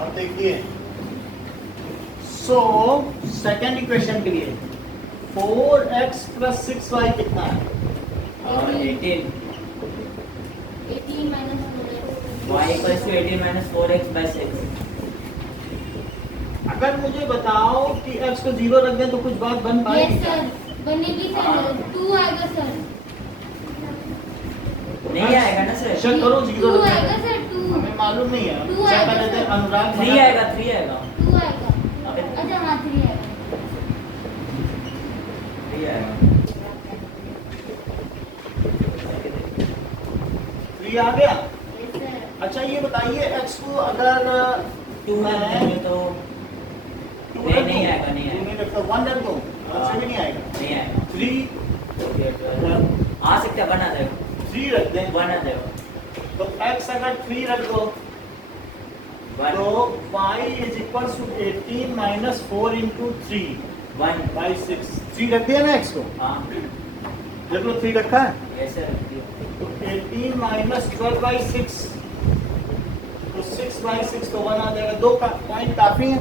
अब देखिए, सो सेकेंड इक्वेशन के लिए 4x + 6y कितना है? 18 18 - 4x। y = 18 - 4x/6। अगर मुझे बताओ कि x को 0 रख दें तो कुछ बात बन पाएगी? यस सर, बनेगी सर। 2 आएगा सर। नहीं आएगा ना सर। चेक करो, 0 2 रख आएगा दें। सर। 2 हमें मालूम नहीं है। Two चेक आएगा कर लेते हैं। सर। अनुराग 3 बना- आएगा। 3 आएगा। 2 आएगा। अबे अच्छा हाँ 3 आएगा। 3 आएगा। 3 आ गया। Yes sir. अच्छा, ये बताइए x को अगर 2 मैं देंगे तो 2 नहीं, रख नहीं दूं? आएगा, नहीं आएगा। 2 नहीं रखता, 1 रख दूं? उससे भी नहीं आएगा। नहीं आएगा। 3 आ सकता है, बना जाएगा। 3 रख दें 1 आ जाएगा। तो x अगर 3 रख दो 1 तो y = 18 - 4 × 3 1 / 6। 3 रख दिया ना x को? हाँ देख लो 3 रखा है। Yes sir. तो 18 - 12/6, तो 6/6 तो 1 आ जाएगा। 2 का पॉइंट काफी है।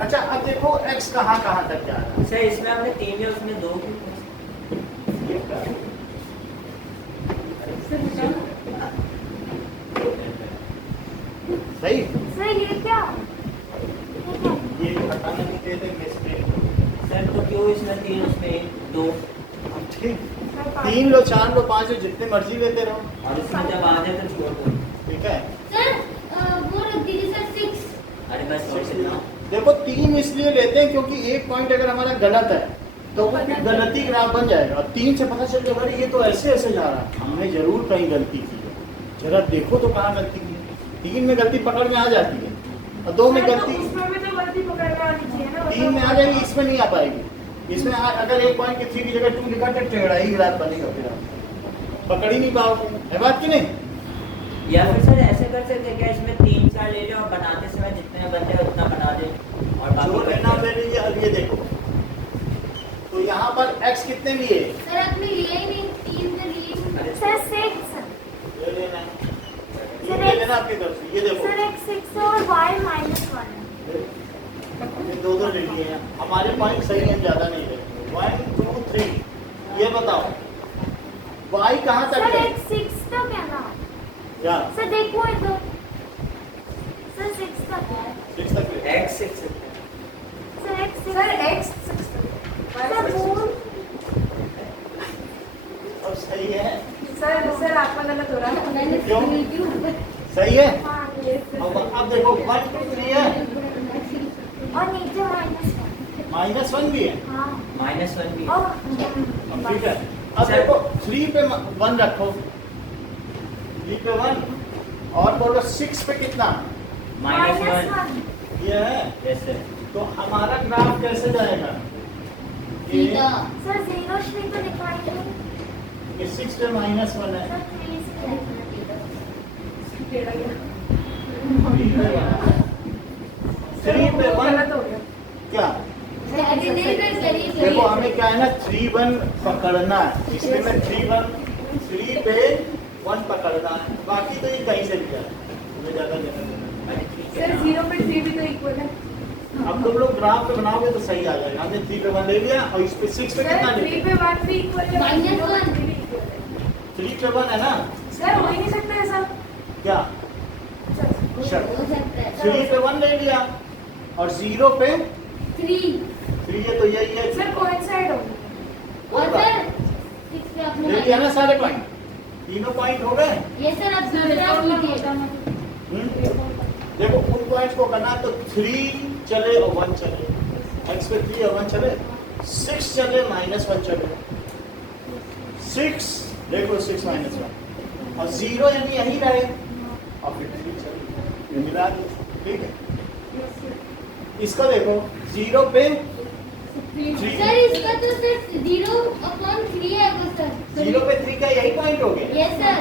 अच्छा, अब देखो x कहाँ कहाँ तक जा रहा सर इसमें आपने 3 है, उसमें 2 क्यों? है। ये क्या है? सही, सर ये क्या? ये हटाना नहीं कहते मिस्टेक। सर तो क्यों इसमें 3 उसमें 2? ठीक, 3 लो, 4 लो, 5 लो, जितने मर्जी लेते रहो। और उसमें जब आ जाए तो छोड़ दो। ठीक है। सर वो रख दीजिए सर 6। अरे बस देखो 3 इसलिए लेते हैं क्योंकि एक पॉइंट अगर हमारा गलत है तो वो गलती ग्राफ बन जाएगा, और 3 से पता चल जाएगा अरे ये तो ऐसे ऐसे जा रहा है, हमने जरूर कहीं गलती की है, जरा देखो तो कहाँ गलती की है। 3 में गलती पकड़ में आ जाती है, और 2 में गलती उसमें भी तो गलती पकड़ में आनी चाहिए ना। 3 में आ जाएगी, इसमें नहीं आ पाएगी। इसमें अगर एक पॉइंट की 3 की जगह 2 लिखा तो टेढ़ा ही ग्राफ बनेगा, फिर आप पकड़ ही नहीं पाओगे, है बात की नहीं? या फिर सर ऐसे कर सकते हैं क्या, इसमें 3-4 ले लो और बनाते समय जितने बनते हैं उतना बना दे और जो बाकी लेना ले लीजिए। अब ये देखो तो यहाँ पर x कितने लिए? सर आपने लिया ही नहीं, 3 से लिए ही नहीं। सर 6 ये लेना है, ये ले लेना आपकी तरफ से। ये देखो सर एक 6 और y -1 ये दो ले लिए हैं, हमारे पॉइंट सही है, ज्यादा नहीं ले। 1 2 3 ये बताओ y कहाँ तक सर है? एक 6 तक है ना क्या सर, देखो इधर सर 6 तक है 6 तक है? x6 सर एक 6 सर x 6 सर 4 अब सही है, सर आपका गलत हो रहा है। मैंने क्यों? क्यों? सही है। हाँ ये अब देखो 1 2 3 है, और नीचे -1 भी है। हाँ -1 भी है। और अब ठीक है, अब सर- देखो 3 पे 1 रखो, 3 पे 1 और बोलो 6 पे कितना? -1 ये है। Yes sir. तो हमारा ग्राफ कैसे जाएगा? ये सीधा। सर 0 3 तो दिखाएंगे ये 6 पे -1 है, सर 3 थ्री पे 1 गलत हो गया। क्या? अरे नहीं कर करिए देखो हमें क्या है ना 3 1 पकड़ना है, इसलिए मैं 3 पे 1 पकड़ना है, बाकी तो ये कहीं से भी जाए, मुझे ज्यादा देना देना। अरे ठीक सर है 0 पे 3 भी तो इक्वल है। अब तुम लोग ग्राफ पे बनाओगे तो सही आ जाएगा। हमने 3 पे 1 ले लिया और इस पे 6 पे सर कितना 3 ले? पे 1 भी इक्वल है, -1 3 भी इक्वल है। 3 पे 1 है ना? सर हो ही नहीं सकता ऐसा। क्या? हो सकता है। 3 पे 1 ले लिया और 0 पे 3 3 है तो यही है। सर कोइंसाइड हो गया। और सर 6 पे आपने ले लिया ना सारे पॉइंट, तीनों पॉइंट हो गए। ये सर आप दूसरा कीजिए। देखो उन पॉइंट्स को करना तो 3 चले और 1 चले, x पे 3 और 1 चले, 6 चले -1 चले, 6 देखो 6 -1 और 0 यानी यही रहे और फिर 3 चले, ये मिला दो, ठीक है। इसको देखो 0 पे सर इसका तो सर 0/3 है आपका सर। 0 पे 3 का यही पॉइंट हो गया। यस सर,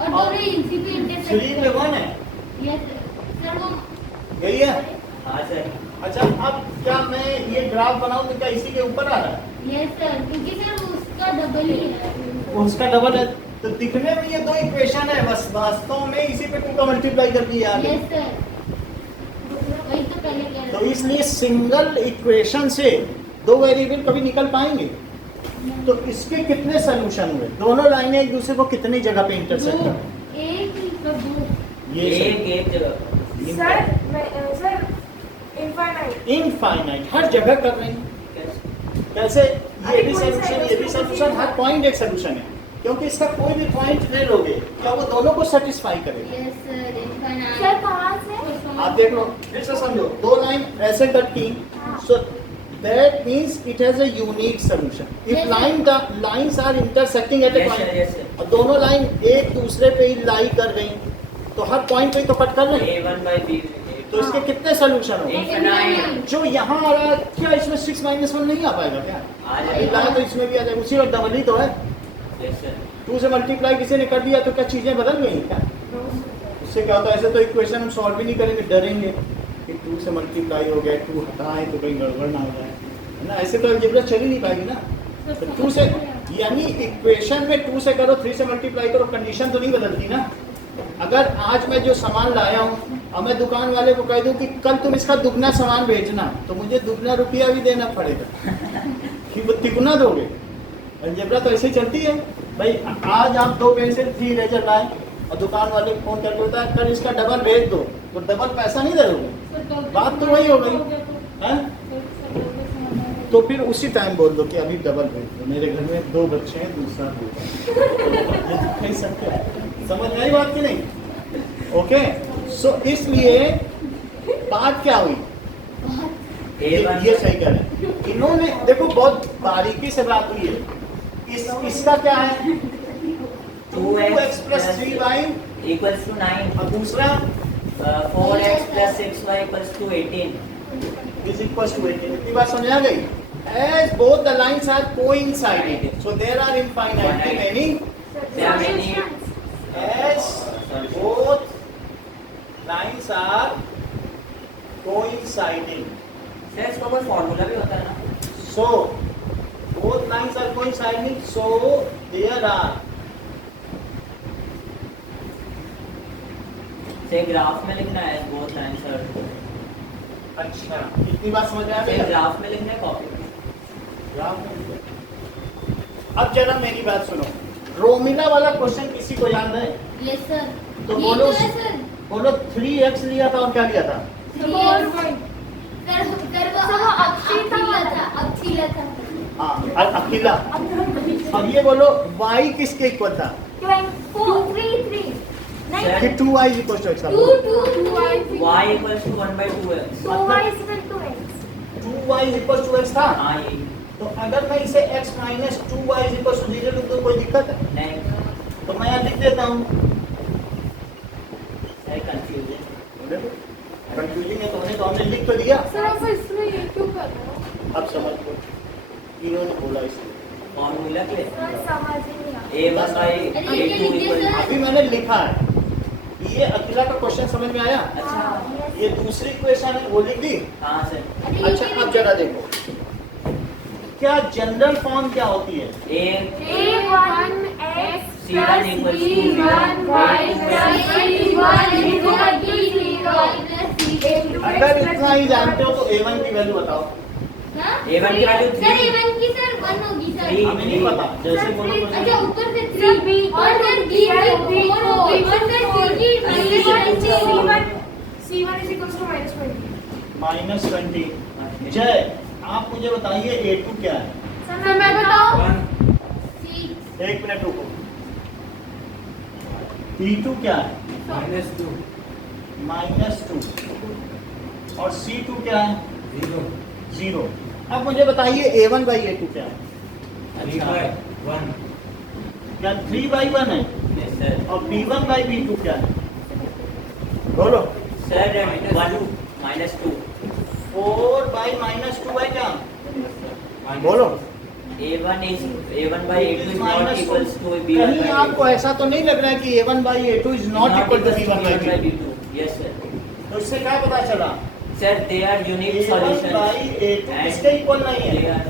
और दोनों इसी पे इंटरसेक्ट 3 पे 1 है, यस सर वो यही है। हाँ सर। अच्छा अब क्या मैं ये ग्राफ बनाऊं तो क्या इसी के ऊपर आ रहा है? यस सर, क्योंकि सर उसका डबल ही है। उसका डबल है तो दिखने में ये 2 इक्वेशन है, बस वास्तव में इसी पे 2 का मल्टीप्लाई कर दिया आगे। यस सर, वही तो पहले कह तो रहे इसलिए सिंगल इक्वेशन से 2 वेरिएबल कभी निकल पाएंगे? तो इसके कितने सोल्यूशन हुए? दोनों लाइनें एक दूसरे को कितनी जगह पे इंटरसेक्ट कर रही हैं? एक ही तो दो। ये एक जगह सर इनफाइनाइट इनफाइनाइट हर जगह कर रहे हैं। कैसे? ये भी सोल्यूशन, ये भी सोल्यूशन, हर पॉइंट एक सोल्यूशन है, क्योंकि इसका कोई भी पॉइंट ले लोगे क्या वो दोनों को सेटिस्फाई करेगा? Yes sir, infinite. सर कहाँ से? आप देख लो फिर से समझो, 2 लाइन ऐसे कट की, सो that means it has a unique solution. If Yes, the lines are intersecting at a Yes, point, sir, yes, sir. और दोनों लाइन एक दूसरे पे ही लाई कर गई तो हर पॉइंट पे ही तो कट कर रहे हैं, A1/B तो इसके कितने सोल्यूशन हो? Infinite। जो यहाँ आ रहा है क्या इसमें 6 -1 नहीं आ पाएगा क्या? आ ये जाएगा। लाए तो इसमें भी आ जाएगा, उसी वक्त डबल ही तो है। Yes sir. 2 से मल्टीप्लाई किसी ने कर दिया तो क्या चीजें बदल गई क्या? उससे क्या होता है, ऐसे तो इक्वेशन हम सॉल्व भी नहीं करेंगे, डरेंगे कि 2 से मल्टीप्लाई हो गया, 2 हटाएं तो कहीं गड़बड़ ना हो जाए, है ना? ऐसे तो अलजेब्रा चल ही नहीं पाएगी ना। तो 2 से यानी इक्वेशन में 2 से करो, 3 से मल्टीप्लाई करो, कंडीशन तो नहीं बदलती ना। अगर आज मैं जो सामान लाया हूँ और मैं दुकान वाले को कह दूँ कि कल तुम इसका दुगना सामान बेचना, तो मुझे दुगना रुपया भी देना पड़ेगा कि वो तिगुना दोगे। अलजेब्रा तो ऐसे ही चलती है भाई। आज आप 2 पेंसिल 3 इरेजर लाए और दुकान वाले को फोन करके बोलता है कल इसका डबल भेज दो, तो डबल पैसा नहीं दोगे, बात तो वही हो गई है। तो फिर उसी टाइम बोल दो कि अभी डबल भेज दो, मेरे घर में 2 बच्चे हैं, दूसरा होगा। कह सकते हैं, समझ में आई बात की नहीं? ओके, सो इसलिए बात क्या हुई? A1 ये सही कह रहे हैं इन्होंने। देखो बहुत बारीकी से बात हुई है। इसका क्या है? 2x plus 3y equals to 9 और दूसरा 4x plus 6y equals to 18 is equals to 18। इतनी बात समझ आ गई? As both the lines are coinciding, so there are infinitely many. there are many As both lines are coinciding, sir इसका कोई formula भी होता है ना? so both lines are coinciding, so there are से ग्राफ में लिखना है both lines are अच्छा इतनी बात समझ आ से गई? ग्राफ में लिखना है कॉपी में। अब जरा मेरी बात सुनो, रोमिला वाला क्वेश्चन किसी को याद है? Yes sir. तो बोलो बोलो 3x लिया था और क्या लिया था? हाँ अकेला। अब ये बोलो y किसके इक्वल था? कि 2y equal to x। y equals to 1/2x 2y equal to x था। हाँ ये तो अगर मैं इसे x minus 2y equal to 0 लिख दूं कोई दिक्कत है? नहीं तो मैं यहाँ लिख देता हूँ। सर कंफ्यूजन कंफ्यूजिंग है तो हमने लिख तो दिया। सर आप इसमें ये क्यों कर रहे हो? अब समझ लो इन्होंने बोला इसलिए। फॉर्मूला के समझ नहीं a1 by a2 equal अभी मैंने लिखा है। ये अकेला का क्वेश्चन समझ में आया? अच्छा ये दूसरी क्वेश्चन है वो लिख दी। हाँ सर अच्छा अब जरा देखो क्या जनरल फॉर्म क्या होती है? C1 equals to अगर इतना ही जानते हो तो a1 की वैल्यू बताओ। A1 की वैल्यू सर A1 की सर 1 होगी सर। Three। हमें नहीं पता जैसे बोलो अच्छा ऊपर से 3 और सर B की 4 होगी और सर C की माइनस 20। जय आप मुझे बताइए a2 क्या है? सर मैं बताऊं? C एक मिनट रुको। b2 क्या है? -2 और c2 क्या है? 0। अब मुझे बताइए a1 बाई a2 क्या है? क्या 3/1 है? Yes, sir. और b1 बाई b2 क्या है? बोलो। Sir, 1 -2 4 बाई -2 है क्या? बोलो। A1 by A2 is not -2। equals to B1 कहीं by आपको A2. ऐसा तो नहीं लग रहा है कि a1 by a2 is not equal to b1 by b2? B2. Yes, sir. तो इससे क्या पता चला? Sir, they are unique a1 solutions. By a2 किसके इक्वल नहीं They है? are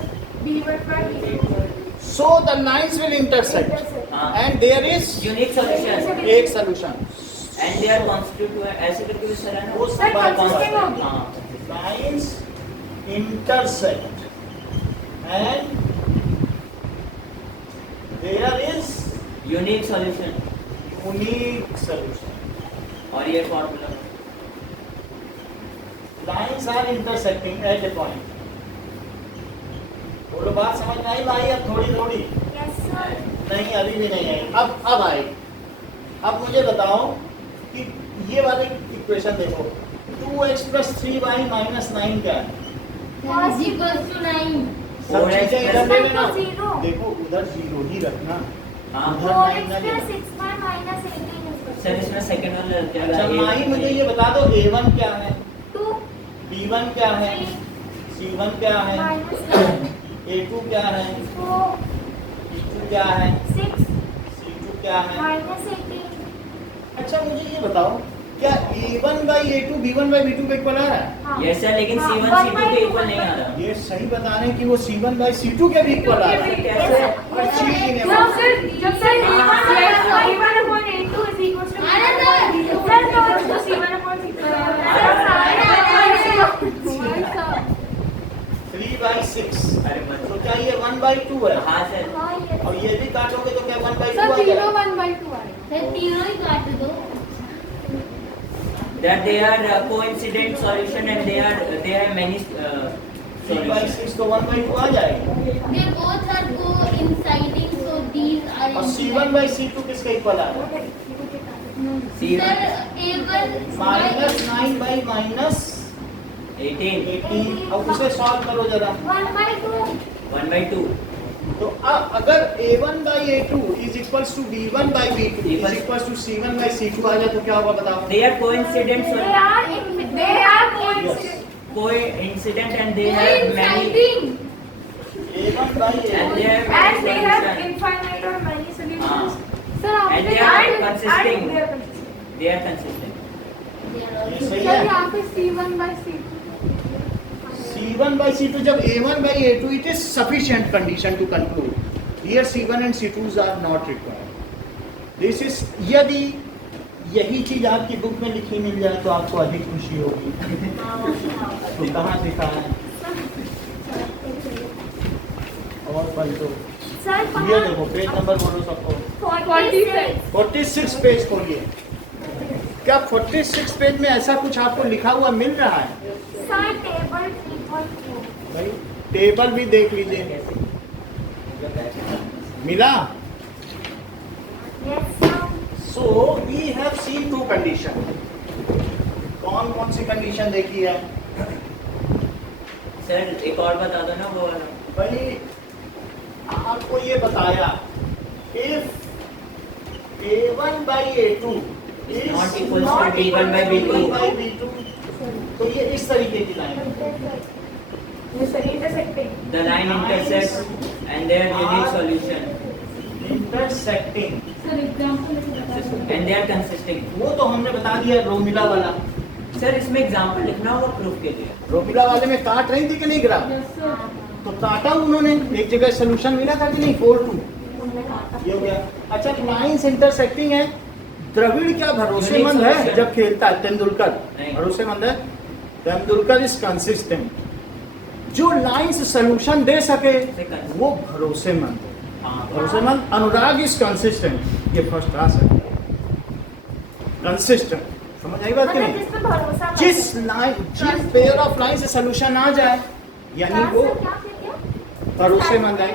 So the lines will intersect हाँ. and there is unique solutions. एक solution. And they are constituent. ऐसे करके भी सर है ना? वो सब बात consisting है। होगी। हाँ. Lines intersect and there is Unique solution. unique solution. और ये formula. Lines are intersecting at a point. बोलो बात समझ में आई भाई? अब थोड़ी थोड़ी नहीं अभी भी नहीं आई। अब आई। अब मुझे बताओ कि ये वाले इक्वेशन देखो 2x प्लस 3y माइनस 9 क्या है? सब 4x चीजें इधर plus ले लेना। 0। देखो उधर 0 ही रखना। हाँ. उधर 9 ना लेना। सर इसमें सेकंड वाला लग जाएगा. अच्छा माही मुझे ये बता दो a1 क्या है? b1 क्या है? c1 क्या है? a2 क्या है? b2 क्या है? c2 क्या है? अच्छा मुझे ये बताओ क्या a1 by a2 b1 by b2 का इक्वल आ रहा है? Yes sir, लेकिन C1 C2 के इक्वल नहीं आ रहा. ये सही बता रहे हैं कि वो c1 बाई c2 के भी इक्वल आ रहा है। कैसे? अच्छी ही नहीं थ्री बाई सिक्स। अरे मत. तो क्या ये 1/2 है? हाँ सर. और ये भी काटोगे तो क्या 1/2 सर आ जाएगा? 1/2 आएगा। तीनों ही काट दो। That they are coincident solution and they have many 3/6 solutions. तो 1/2 आ जाएगा। They both are coinciding, so these are. और c1 बाई c2 किसका इक्वल आ रहा है? C1 Sir, A1 -9 by -3 18 18। अब उसे सॉल्व करो जरा। 1/2 1/2 तो अब अगर a1/a2 is equals to b1/b2 is equals to c1/c2 आ जाए तो क्या होगा बताओ? they are coincident They so are coincident. coincident and they have many Coinciding. a1/a2 and they have And they many have solutions infinite or many solutions. Sir, and they आपने are And consistent they are consistent. they are consistent ये सही sir है। यहाँ पे C1/C2 c1/c2 जब a1/a2 it is sufficient condition to conclude here c1 and c2s are not required this is यदि यही चीज आपकी बुक में लिखी मिल जाए तो आपको अधिक खुशी होगी। तो कहाँ लिखा है और पढ़ दो ये देखो पेज नंबर बोलो सबको 46. 46 पेज खोलिए। क्या 46 पेज में ऐसा कुछ आपको लिखा हुआ मिल रहा है? Sir, table 3.4. भाई टेबल भी देख लीजिए मिला। Yes, sir. So we have seen two condition. कौन कौन सी कंडीशन देखी है? सर एक और बता दो ना वो वाला भाई आपको ये बताया if a1/a2 is not equals to b1/b2 तो ये इस तरीके की लाइन है। Yes, sir. Intersecting. the line intersects and their unique solution intersecting sir example and they are consistent वो तो हमने बता दिया रोमिला वाला। सर इसमें एग्जांपल लिखना होगा प्रूफ के लिए रोमिला वाले में काट रही थी कि नहीं ग्राफ? तो काटा उन्होंने एक जगह सोल्यूशन मिला था कि नहीं 4-2 ये हो गया। अच्छा लाइंस इंटरसेक्टिंग है। द्रविड़ क्या भरोसेमंद है जब खेलता है? तेंदुलकर नहीं। भरोसेमंद है। Tendulkar is consistent. जो लाइंस सोल्यूशन दे सके वो भरोसेमंद है। हाँ भरोसेमंद। अनुराग इज कंसिस्टेंट। ये फर्स्ट क्लास है कंसिस्टेंट। समझ आई बात कि मतलब नहीं? जिस पे भरोसा कर जिस सकते हैं। लाइन जिस पेयर ऑफ लाइन से सोल्यूशन आ जाए यानी वो Sir, क्या कह दिया? भरोसेमंद है।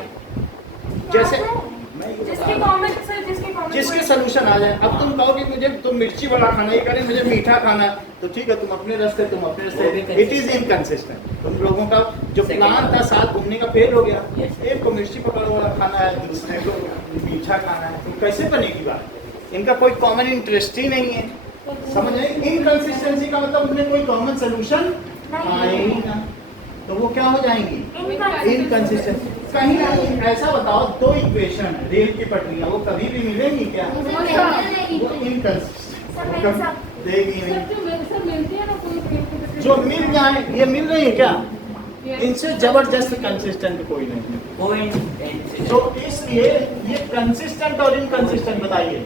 जैसे क्या है? मैं ये जिसके बता रहा हूँ। कॉमेंट सर जिसके कॉमेंट जिसके सोल्यूशन आ जाए। अब तुम कहोगे मुझे तुम मिर्ची वाला खाना, ये करें मुझे मीठा खाना है, तो ठीक है तुम अपने रास्ते वो भी इट इज इनकंसिस्टेंट। तुम लोगों का जो Second प्लान था one. साथ घूमने का फेल हो गया। Yes. एक को मिर्ची पकड़ वाला खाना है, दूसरे को मीठा खाना है, तो कैसे बनेगी बात? इनका कोई कॉमन इंटरेस्ट ही नहीं है। समझ आए? इनकंसिस्टेंसी का मतलब उनमें कोई कॉमन सोल्यूशन आए ही ना, तो वो क्या हो जाएंगी? इनकंसिस्टेंट। कहीं ना कहीं ऐसा बताओ दो इक्वेशन है रेल की पटरियां, वो कभी भी मिलेंगी क्या? वो इनकंसिस्टेंट देगी नहीं। सर मिलती है ना कोई जो मिल जाए ये मिल रही है क्या? इनसे जबरदस्त कंसिस्टेंट कोई नहीं है। coincident तो इसलिए ये कंसिस्टेंट और इनकंसिस्टेंट बताइए।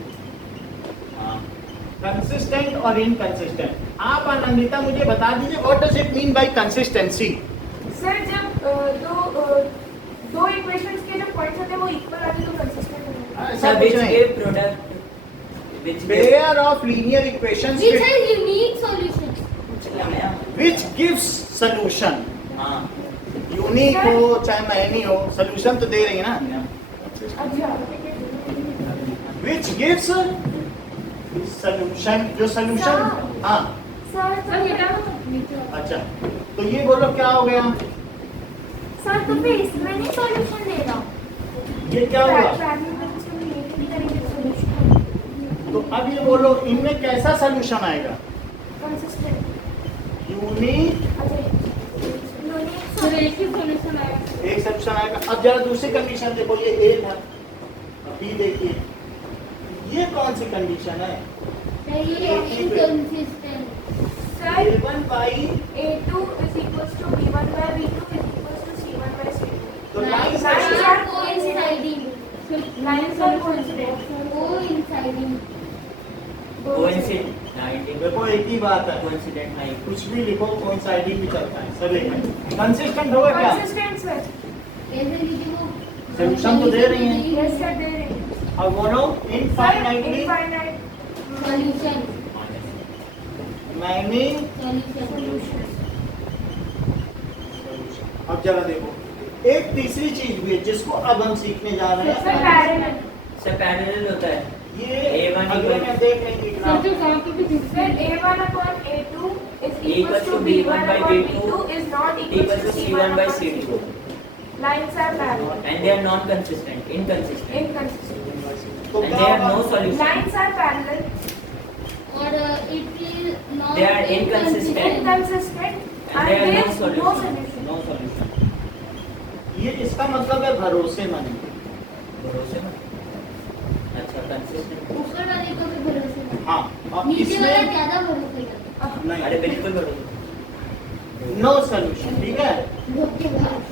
कंसिस्टेंट और इनकंसिस्टेंट। आप आनंदिता मुझे बता दीजिए what does it mean by consistency? Sir जब दो इक्वेशंस के जो पॉइंट्स होते हैं वो इक्वल आते तो कंसिस्टेंट होंगे। ऐसा sir कुछ which नहीं। give product which give pair of linear equations Which are unique solutions? Which gives solution. हाँ यूनिक हो चाहे मैनी हो, सॉल्यूशन तो दे रही है ना। अच्छा व्हिच गिव्स सॉल्यूशन, जो सॉल्यूशन। हाँ सर सर ये क्या अच्छा तो ये बोलो क्या हो गया? सर तो फिर इसमें नहीं सॉल्यूशन दे रहा ये क्या हुआ? कंसिस्टेंट तो अब ये बोलो इनमें कैसा सॉल्यूशन आएगा? यूनिक सर एक ही सॉल्यूशन आएगा। एक सॉल्यूशन आएगा। अब जरा दूसरी कंडीशन देखो, ये ए था, अब बी देखिए, ये कौन सी कंडीशन है? ये inconsistent। Sir a1/, a2 is equals to b1/b2 is equals to c1/c2 तो line Lines Sir, are coinciding। Lines are coincident. Coinciding। coincident देखो एक ही बात है, coincident हाँ कुछ भी लिखो कोइंसाइडिंग भी चलता है सब एक है। कंसिस्टेंट होगा क्या? कंसिस्टेंट सर कैसे लीजिए वो Solution तो दे रही हैं। यस सर दे रहे हैं अब बोलो sir infinitely infinite solution many. Solution. अब जरा देखो एक तीसरी चीज भी है जिसको अब हम सीखने जा रहे सर हैं। पैरेलल सर पैरेलल होता है ये A1 अगले में देख लेंगे सर जो एग्जांपल भी sir a1/a2 is equals to B1 upon B2 is not equals to C1 upon C2. Lines are parallel. And they are non-consistent, inconsistent. Inconsistent. तो And क्या they have होगा? no solution. Lines are parallel. और it is not They are inconsistent. Inconsistent. And there And are there is no solution. No solution. ये इसका मतलब है भरोसेमंद। भरोसेमंद। अच्छा, consistent. ऊपर वाले को भी भरोसे नहीं। हाँ, अब नीचे वाला इसमें ज्यादा भरोसे करता नहीं, अरे बिल्कुल भरोसे। नो सोल्यूशन, ठीक है। है। धोखेबाज।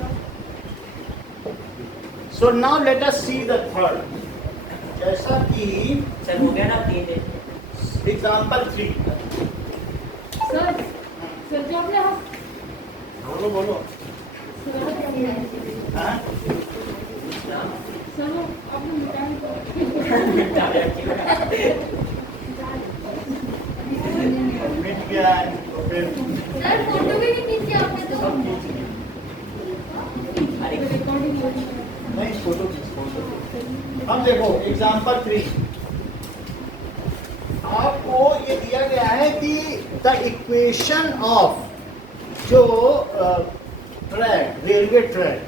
So now let us see the third. जैसा कि सर हो गया ना 3 दिन। एग्जांपल 3। सर जो आपने बोलो बोलो। हाँ? सर आपने मिट गया है तो फिर सर फोटो भी नहीं खींची आपने तो। सब खींच लिया। नहीं, फोटो खींच। अब देखो एग्जांपल 3। आपको ये दिया गया है कि द इक्वेशन ऑफ जो track, railway track,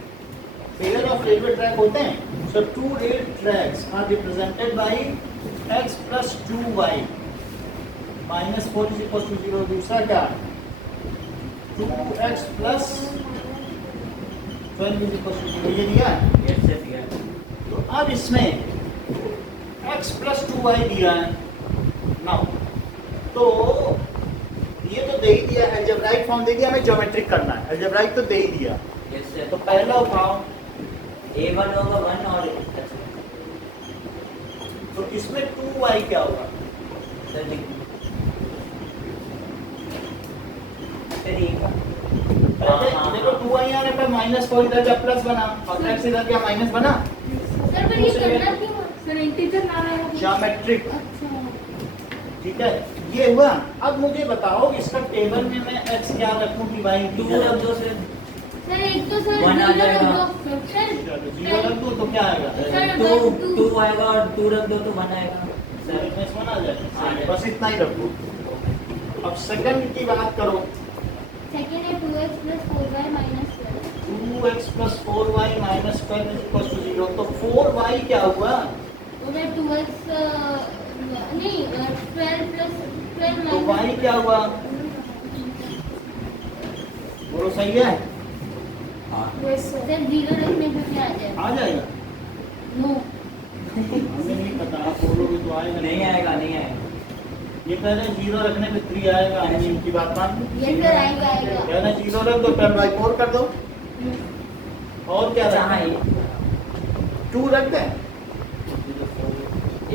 pair of railway track होते हैं। So 2 rail tracks are represented by x plus 2y minus 4 is equal to 0। दूसरा क्या? 2x plus 12 is equal to 0। ये दिया है। Yes, sir, दिया है। तो अब इसमें x plus 2y दिया है। नाउ तो ये तो दे ही दिया है, अलजेब्राइक फॉर्म दे दिया, हमें ज्योमेट्रिक करना है। अलजेब्राइक तो दे ही दिया। Yes, sir। तो पहला उठाओ, A1 होगा 1 और अच्छा तो इसमें 2y क्या होगा? सर देखिए देखो 2y आने पर -4 इधर जब प्लस बना और x इधर क्या माइनस बना? सर पर ये करना क्यों? सर इंटीजर ना है। ज्योमेट्रिक, अच्छा। ठीक है। ये हुआ। अब मुझे बताओ इसका टेबल में मैं x क्या रखूं कि y 2 रख दो सर। सर एक तो सर One आ जीरो जाएगा। रख दो। सर 0 रख दूं तो क्या आएगा? सर, 2 आएगा और 2 रख दो तो 1 आएगा सर। इसमें 1 आ जाएगा। हाँ, बस इतना ही रखो। अब सेकंड की बात करो। सेकंड है 2x plus 4y minus 12। 2x plus 4y minus 12 is equal to 0। तो 4y क्या हुआ? उधर 2x नहीं 12 plus 12 तो minus y क्या हुआ? बोलो सही है? हाँ यस सर। सर जीरो रखने पे क्या आ जाएगा? आ जाएगा। नो। हमें नहीं पता, आप बोलोगे तो आएगा। नहीं आएगा, नहीं आएगा। ये कह रहे 0 रखने पे 3 आएगा। हम इनकी बात मान लो। ये सर आएगा आएगा। कह रहे 0 रख दो 10/4 कर दो। और क्या अच्छा, रखना हाँ, है? 2 रख दें?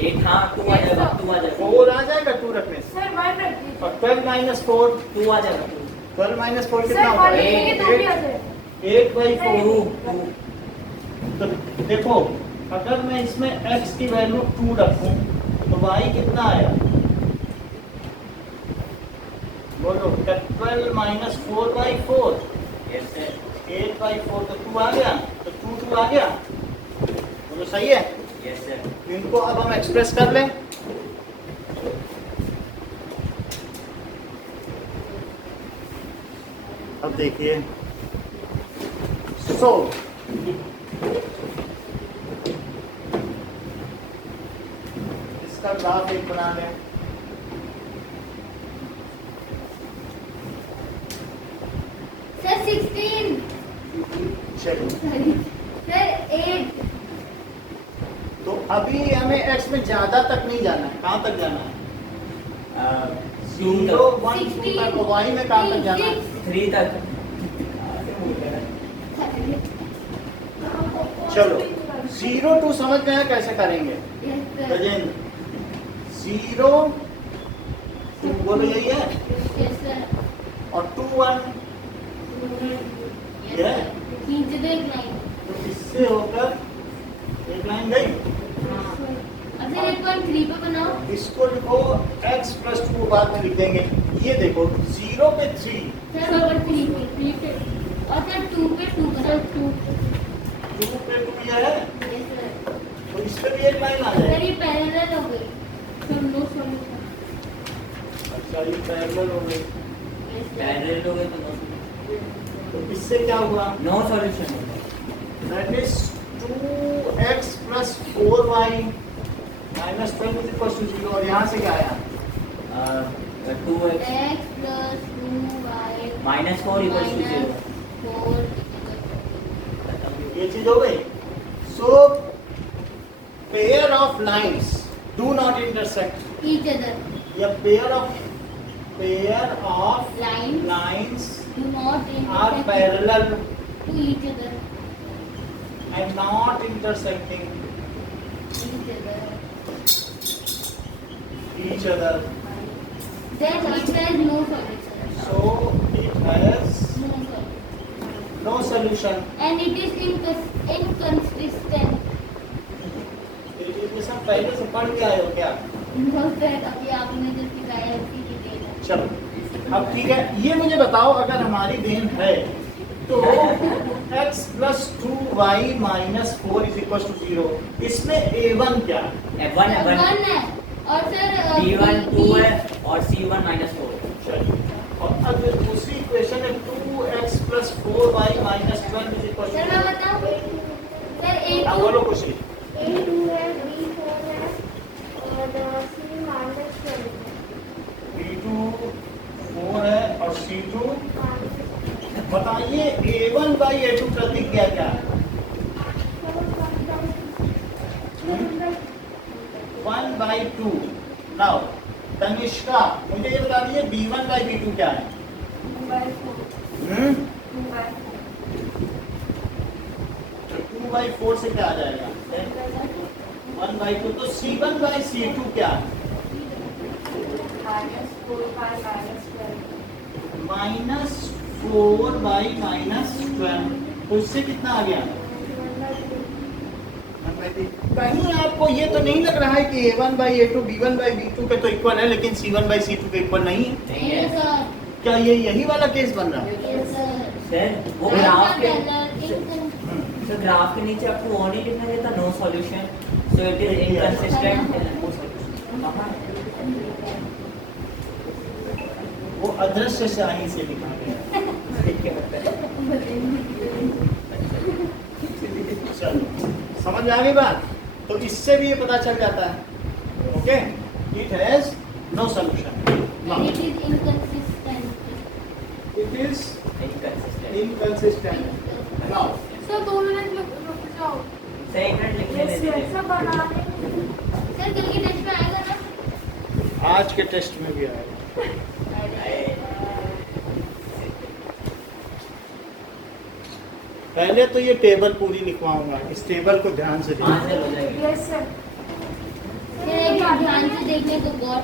8 हाँ 2 आ जाएगा, 2 आ जाएगा। 4 आ जाएगा 2 रखने से। सर 1 रख दीजिए। और 12 - 4, 2 आ जाएगा। 12 - 4 कितना सर होगा? 1 लिखेंगे तो भी आ जाएगा। 8/4। 2 तो देखो अगर मैं इसमें x की वैल्यू 2 रखूं तो y कितना आया? बोलो 12 - 4/4। Yes sir. 8/4 तो 2 आ गया। तो 2 आ गया। बोलो सही है? Yes sir. इनको अब हम एक्सप्रेस कर लें। अब देखिए सो इसका ग्राफ एक बना लें। सर 16। चलो सॉरी सर 8। तो अभी हमें x में ज्यादा तक नहीं जाना है। कहाँ तक जाना है? 0 1 2 तक। तो y में कहाँ तक जाना है? 3 तक। चलो 0 2 समझ गए कैसे करेंगे? Yes sir. गजेंद्र 0 2 बोलो यही है। Yes sir. और 2 1 ये है। खींच दो एक लाइन। तो इससे होकर एक लाइन गई। अब सर 8.3 पे बनाओ। इसको लिखो x plus 2 बाद में लिख देंगे। ये देखो 0 पे 3, सर ऊपर 3 पे और सर 2 पे 2 बनाओ। 2 पे 2 ये है। Yes sir. तो इस पे भी एक लाइन आ सर जाएगी। ये पैरेलल हो गई। Sir no solution. अच्छा ये पैरेलल हो गई। पैरेलल हो गए तो तो इससे क्या हुआ? नो सॉल्यूशन होगा। That is 2x plus 4y minus 12 is equal to 0 और यहाँ से क्या आया? 2x x plus 2y minus 4 equals to 0। 4 ये चीज हो गई। So pair of lines do not intersect. each other. या pair of Lines lines do not are intersect parallel to each other. and not intersecting Each each other. other. Then it has no solution. So it has No solution. no solution. And it is inconsistent. ये सब पहले से पढ़ के आए हो क्या? No sir, अभी आपने जो सिखाया उसी की देन है. चलो अब ठीक है, ये मुझे बताओ अगर हमारी देन है तो x plus 2y minus 4 is equal to 0, इसमें a1 क्या है? f1 1 है और सर b1 2 है और c1 minus 4। चलिए, और अब ये दूसरी इक्वेशन है 2x plus 4y minus 12 is equal to sir मैं 0। बताऊं सर हाँ A2 बोलो खुशी। A2 है, B4 है और C माइनस 12 है। b2 4 है और c2 बताइए a1 by a2 प्रतिज्ञा क्या है? 1 by 2। नाउ तनिष्का मुझे ये बता दीजिए b1 by b2 क्या है? 2 by 4 से क्या आ जाएगा? 1 by 2। तो c1 by c2 क्या है? Minus 4 by minus 12। तो इससे कितना आ गया? कहीं आपको ये तो नहीं लग रहा है कि a1 by a2 b1 by b2 के तो इक्वल है लेकिन c1 by c2 के इक्वल नहीं है? नहीं है Yes sir. क्या ये यही वाला केस बन रहा है? Yes sir. सर वो Right ग्राफ के parallel, inconsistent. सर ग्राफ के नीचे आपको वो नहीं लिखना रहता no solution, so it is inconsistent. वो अदृश्य शाही से लिखा गया है। चलो समझ में आ गई बात? तो इससे भी ये पता चल जाता है। Okay, it has no solution. And it is inconsistent. It is inconsistent. Inconsistent. Now sir 2 minute रुक जाओ। सही मिनट लिखने दीजिए। सब बनाने सर कल के टेस्ट में आएगा ना? आज के टेस्ट में भी आएगा। पहले तो ये टेबल पूरी लिखवाऊंगा, इस टेबल को ध्यान से देखिए। आंसर हो जाएगा। Yes sir. फिर एक ध्यान से देखने तो गॉड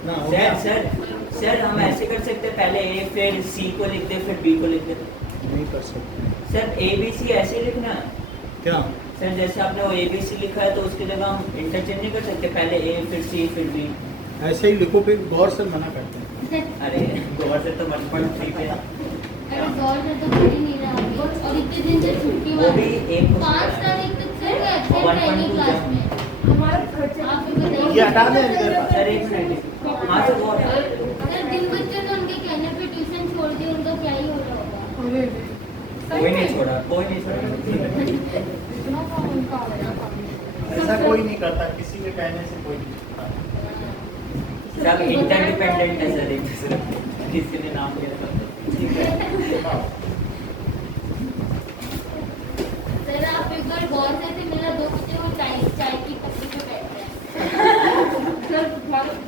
कितना हो सर गया? सर सर हम ऐसे कर सकते हैं, पहले ए फिर सी को लिख दे फिर बी को लिख दे। नहीं कर सकते। सर ए बी सी ऐसे लिखना है। क्या? सर जैसे आपने वो ए बी सी लिखा है तो उसकी जगह हम इंटरचेंज नहीं कर सकते, पहले ए फिर सी फिर बी। ऐसे ही लिखो, फिर गौर से मना करते हैं। अरे गौर से तो बचपन ठीक है। अरे गॉड से तो कर ही नहीं रहा अभी। और इतने दिन से छुट्टी वो भी हुआ एक 5 तारीख तक सिर्फ एब्सेंट रहेंगे क्लास में। हमारा खर्चा आप ही बताइए। ये हटा दें इधर। सर एक मिनट। हाँ सर वो सर जिन बच्चों ने उनके कहने पे ट्यूशन छोड़ दी उनका क्या ही हो रहा होगा? कोई नहीं छोड़ा, कोई नहीं छोड़ा। ऐसा कोई नहीं करता, किसी के कहने से कोई नहीं करता। सब इंटरडिपेंडेंट है सर, एक दूसरे पे। किसी ने नाम लिया था। सर आप एक बार गौर से थे, मेरा दोस्त है वो चाय की पत्ती पे बैठ रहा है।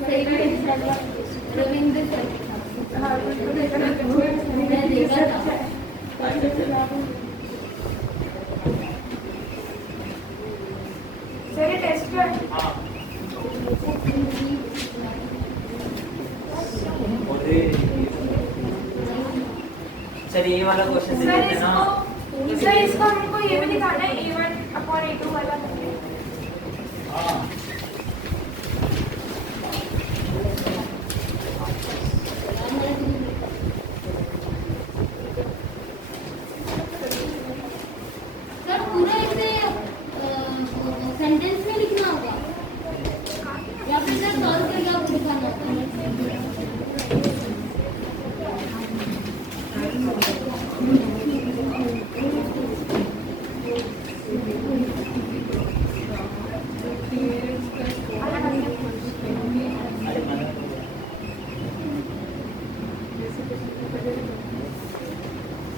सही में रविंद्र सर के साथ। मैं देखा था। सर ये टेस्ट क्या है? सर ये वाला क्वेश्चन से सर देते ना। इसको हमको ये भी दिखाना है A1/A2 वाला करके। हाँ सर पूरा इसे सेंटेंस में लिखना होगा या फिर सर सॉल्व करके आपको दिखाना होगा?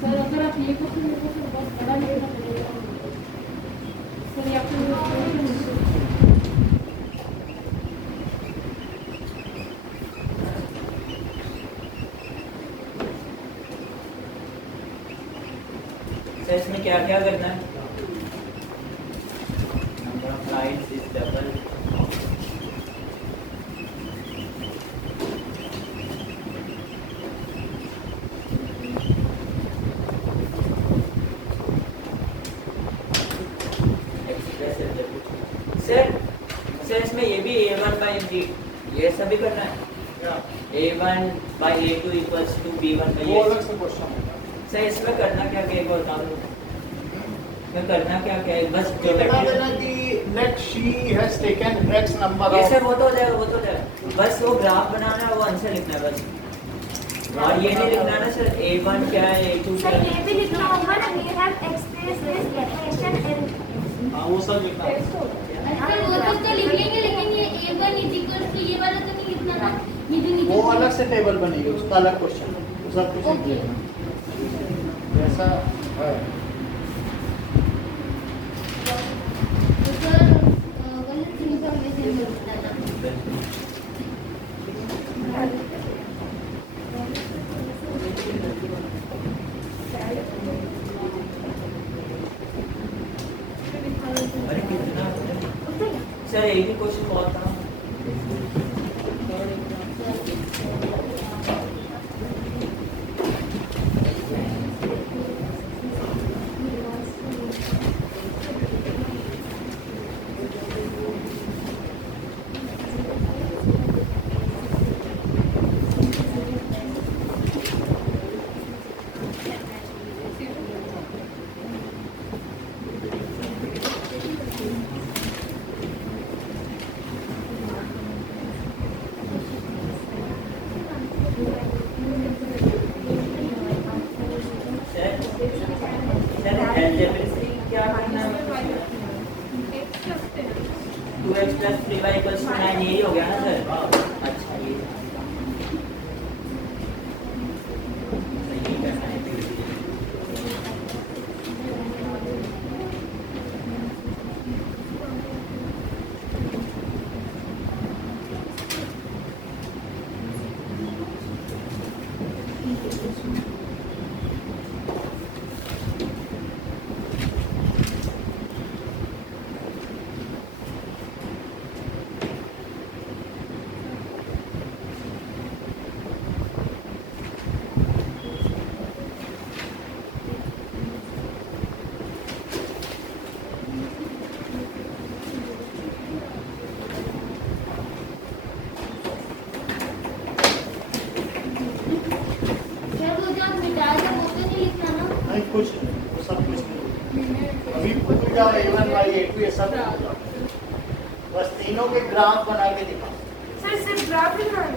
सर अगर आप ये क्वेश्चन मेरे को फिर बहुत बड़ा लिखना पड़ेगा। सर ये आपको सर इसमें क्या क्या करना है? Number of lines is double. Sir इसमें ये भी A1/B ये सभी करना है। A1/A2 = B1/A2। वो अलग से क्वेश्चन होगा। सर इसमें करना क्या क्या है बता दो। इसमें करना क्या क्या है? बस इतना देना कि let she has taken X number ये of सर वो तो हो जाएगा, वो तो हो जाएगा। बस वो ग्राफ बनाना है, वो आंसर लिखना है बस। और ये नहीं लिखना ना सर A1 क्या है, A2 क्या सर है। ये भी लिखना होगा ना, we have expressed this equation in हाँ वो सब लिखना है। अच्छा वो सब तो लिख लेंगे लेकिन ये A1 = ये वाला तो नहीं लिखना था। ये जो नीचे वो अलग से टेबल बनेगी, उसका अलग क्वेश्चन है, वो सब कुछ लिख लेना। जैसा है तो सर गलत इन्फॉर्मेशन मिलता है ना। अरे कितना सर एक ही क्वेश्चन बहुत था। सर अलजेब्रिक क्या करना है? 2x + 3y = 9 यही हो गया ना सर? अच्छा ये सही करना है। सर वो जो आप मिटा रहे हो वो तो नहीं लिखना ना। नहीं कुछ नहीं, वो सब कुछ नहीं। अभी पूछ जाओ A1/A2 ये सब लिख जाओ। बस तीनों के ग्राफ बना के दिखाओ। सर सिर्फ ग्राफ लिखना है।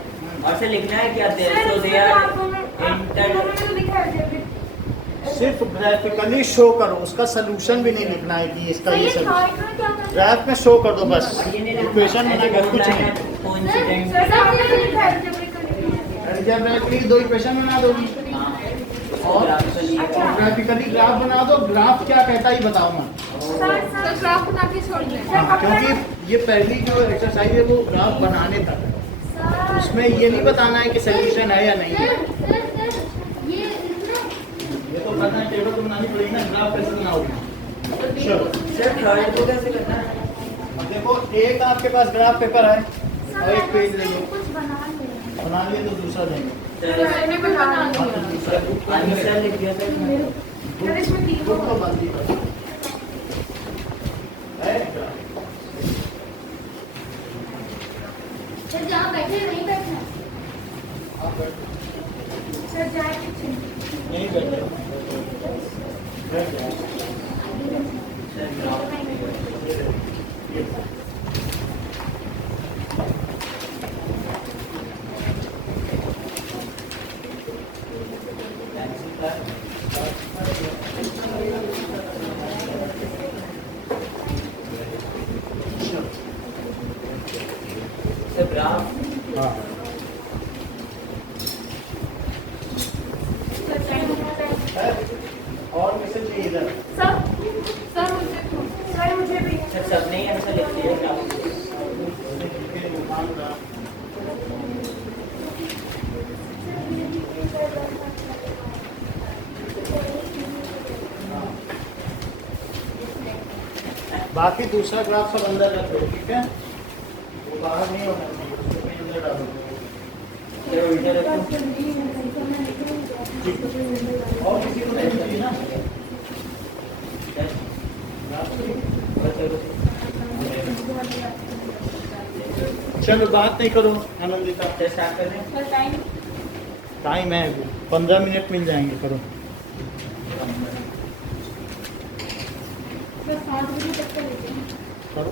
और सर लिखना है क्या दे सर सो दे सर आर आप दोनों तो लिखा है डेबिट सिर्फ ग्राफिकली शो करो, उसका सोल्यूशन भी नहीं लिखना है कि इसका सर ये ये सब थर्ड में क्या करना है ग्राफ में शो कर दो बस, और ये नहीं लिखना इक्वेशन बना कर कुछ नहीं। कोइंसिडेंट सर आपने तो लिखा है डेबिट अलजेब्राइकली दो इक्वेशन बना दोगी और अच्छा। ग्राफिकली ग्राफ बना दो। ग्राफ क्या कहता है ये बताओ मैं। सर ग्राफ बना के छोड़ दें हाँ, क्योंकि ये पहली जो एक्सरसाइज है वो ग्राफ बनाने तक है, सर उसमें ये नहीं बताना है कि सोल्यूशन है या नहीं है। ये लिखना ये तो पता है, टेबल तो बनानी पड़ेगी ना, ग्राफ कैसे बनाओगे। चलो सर थर्ड को कैसे करना है? अब देखो, एक आपके पास ग्राफ पेपर है और एक पेज ले लो, कुछ बना ले बना लिए तो दूसरा देंगे। सर मैंने बना हाँ, तो लिया दूसरा बुक आंसर लिख दिया सर सर इसमें तीन बुक तो बंद ही कर है ग्राफ। सर जहाँ बैठे वहीं बैठना आप बैठो, सर जाए पीछे नहीं बैठे बैठ जाओ। सर ग्राफ ये सर ग्राफ हाँ सर टाइम है। और किसे चाहिए इधर? सर सर मुझे भी सर सबने ही आंसर लिख दिया ग्राफ बाकी दूसरा ग्राफ सब अंदर रख दो, ठीक है, वो बाहर नहीं होना चाहिए, उसको कहीं अंदर डालो। सर उल्टे रखो ठीक। और किसी को नहीं चाहिए ना सर ग्राफ? बस करो चलो बात नहीं करो आनंदिता, सर स्टार्ट कर दें सर टाइम टाइम है 15 मिनट मिल जाएंगे, करो। सर 5 बजे तक का लेते हैं करो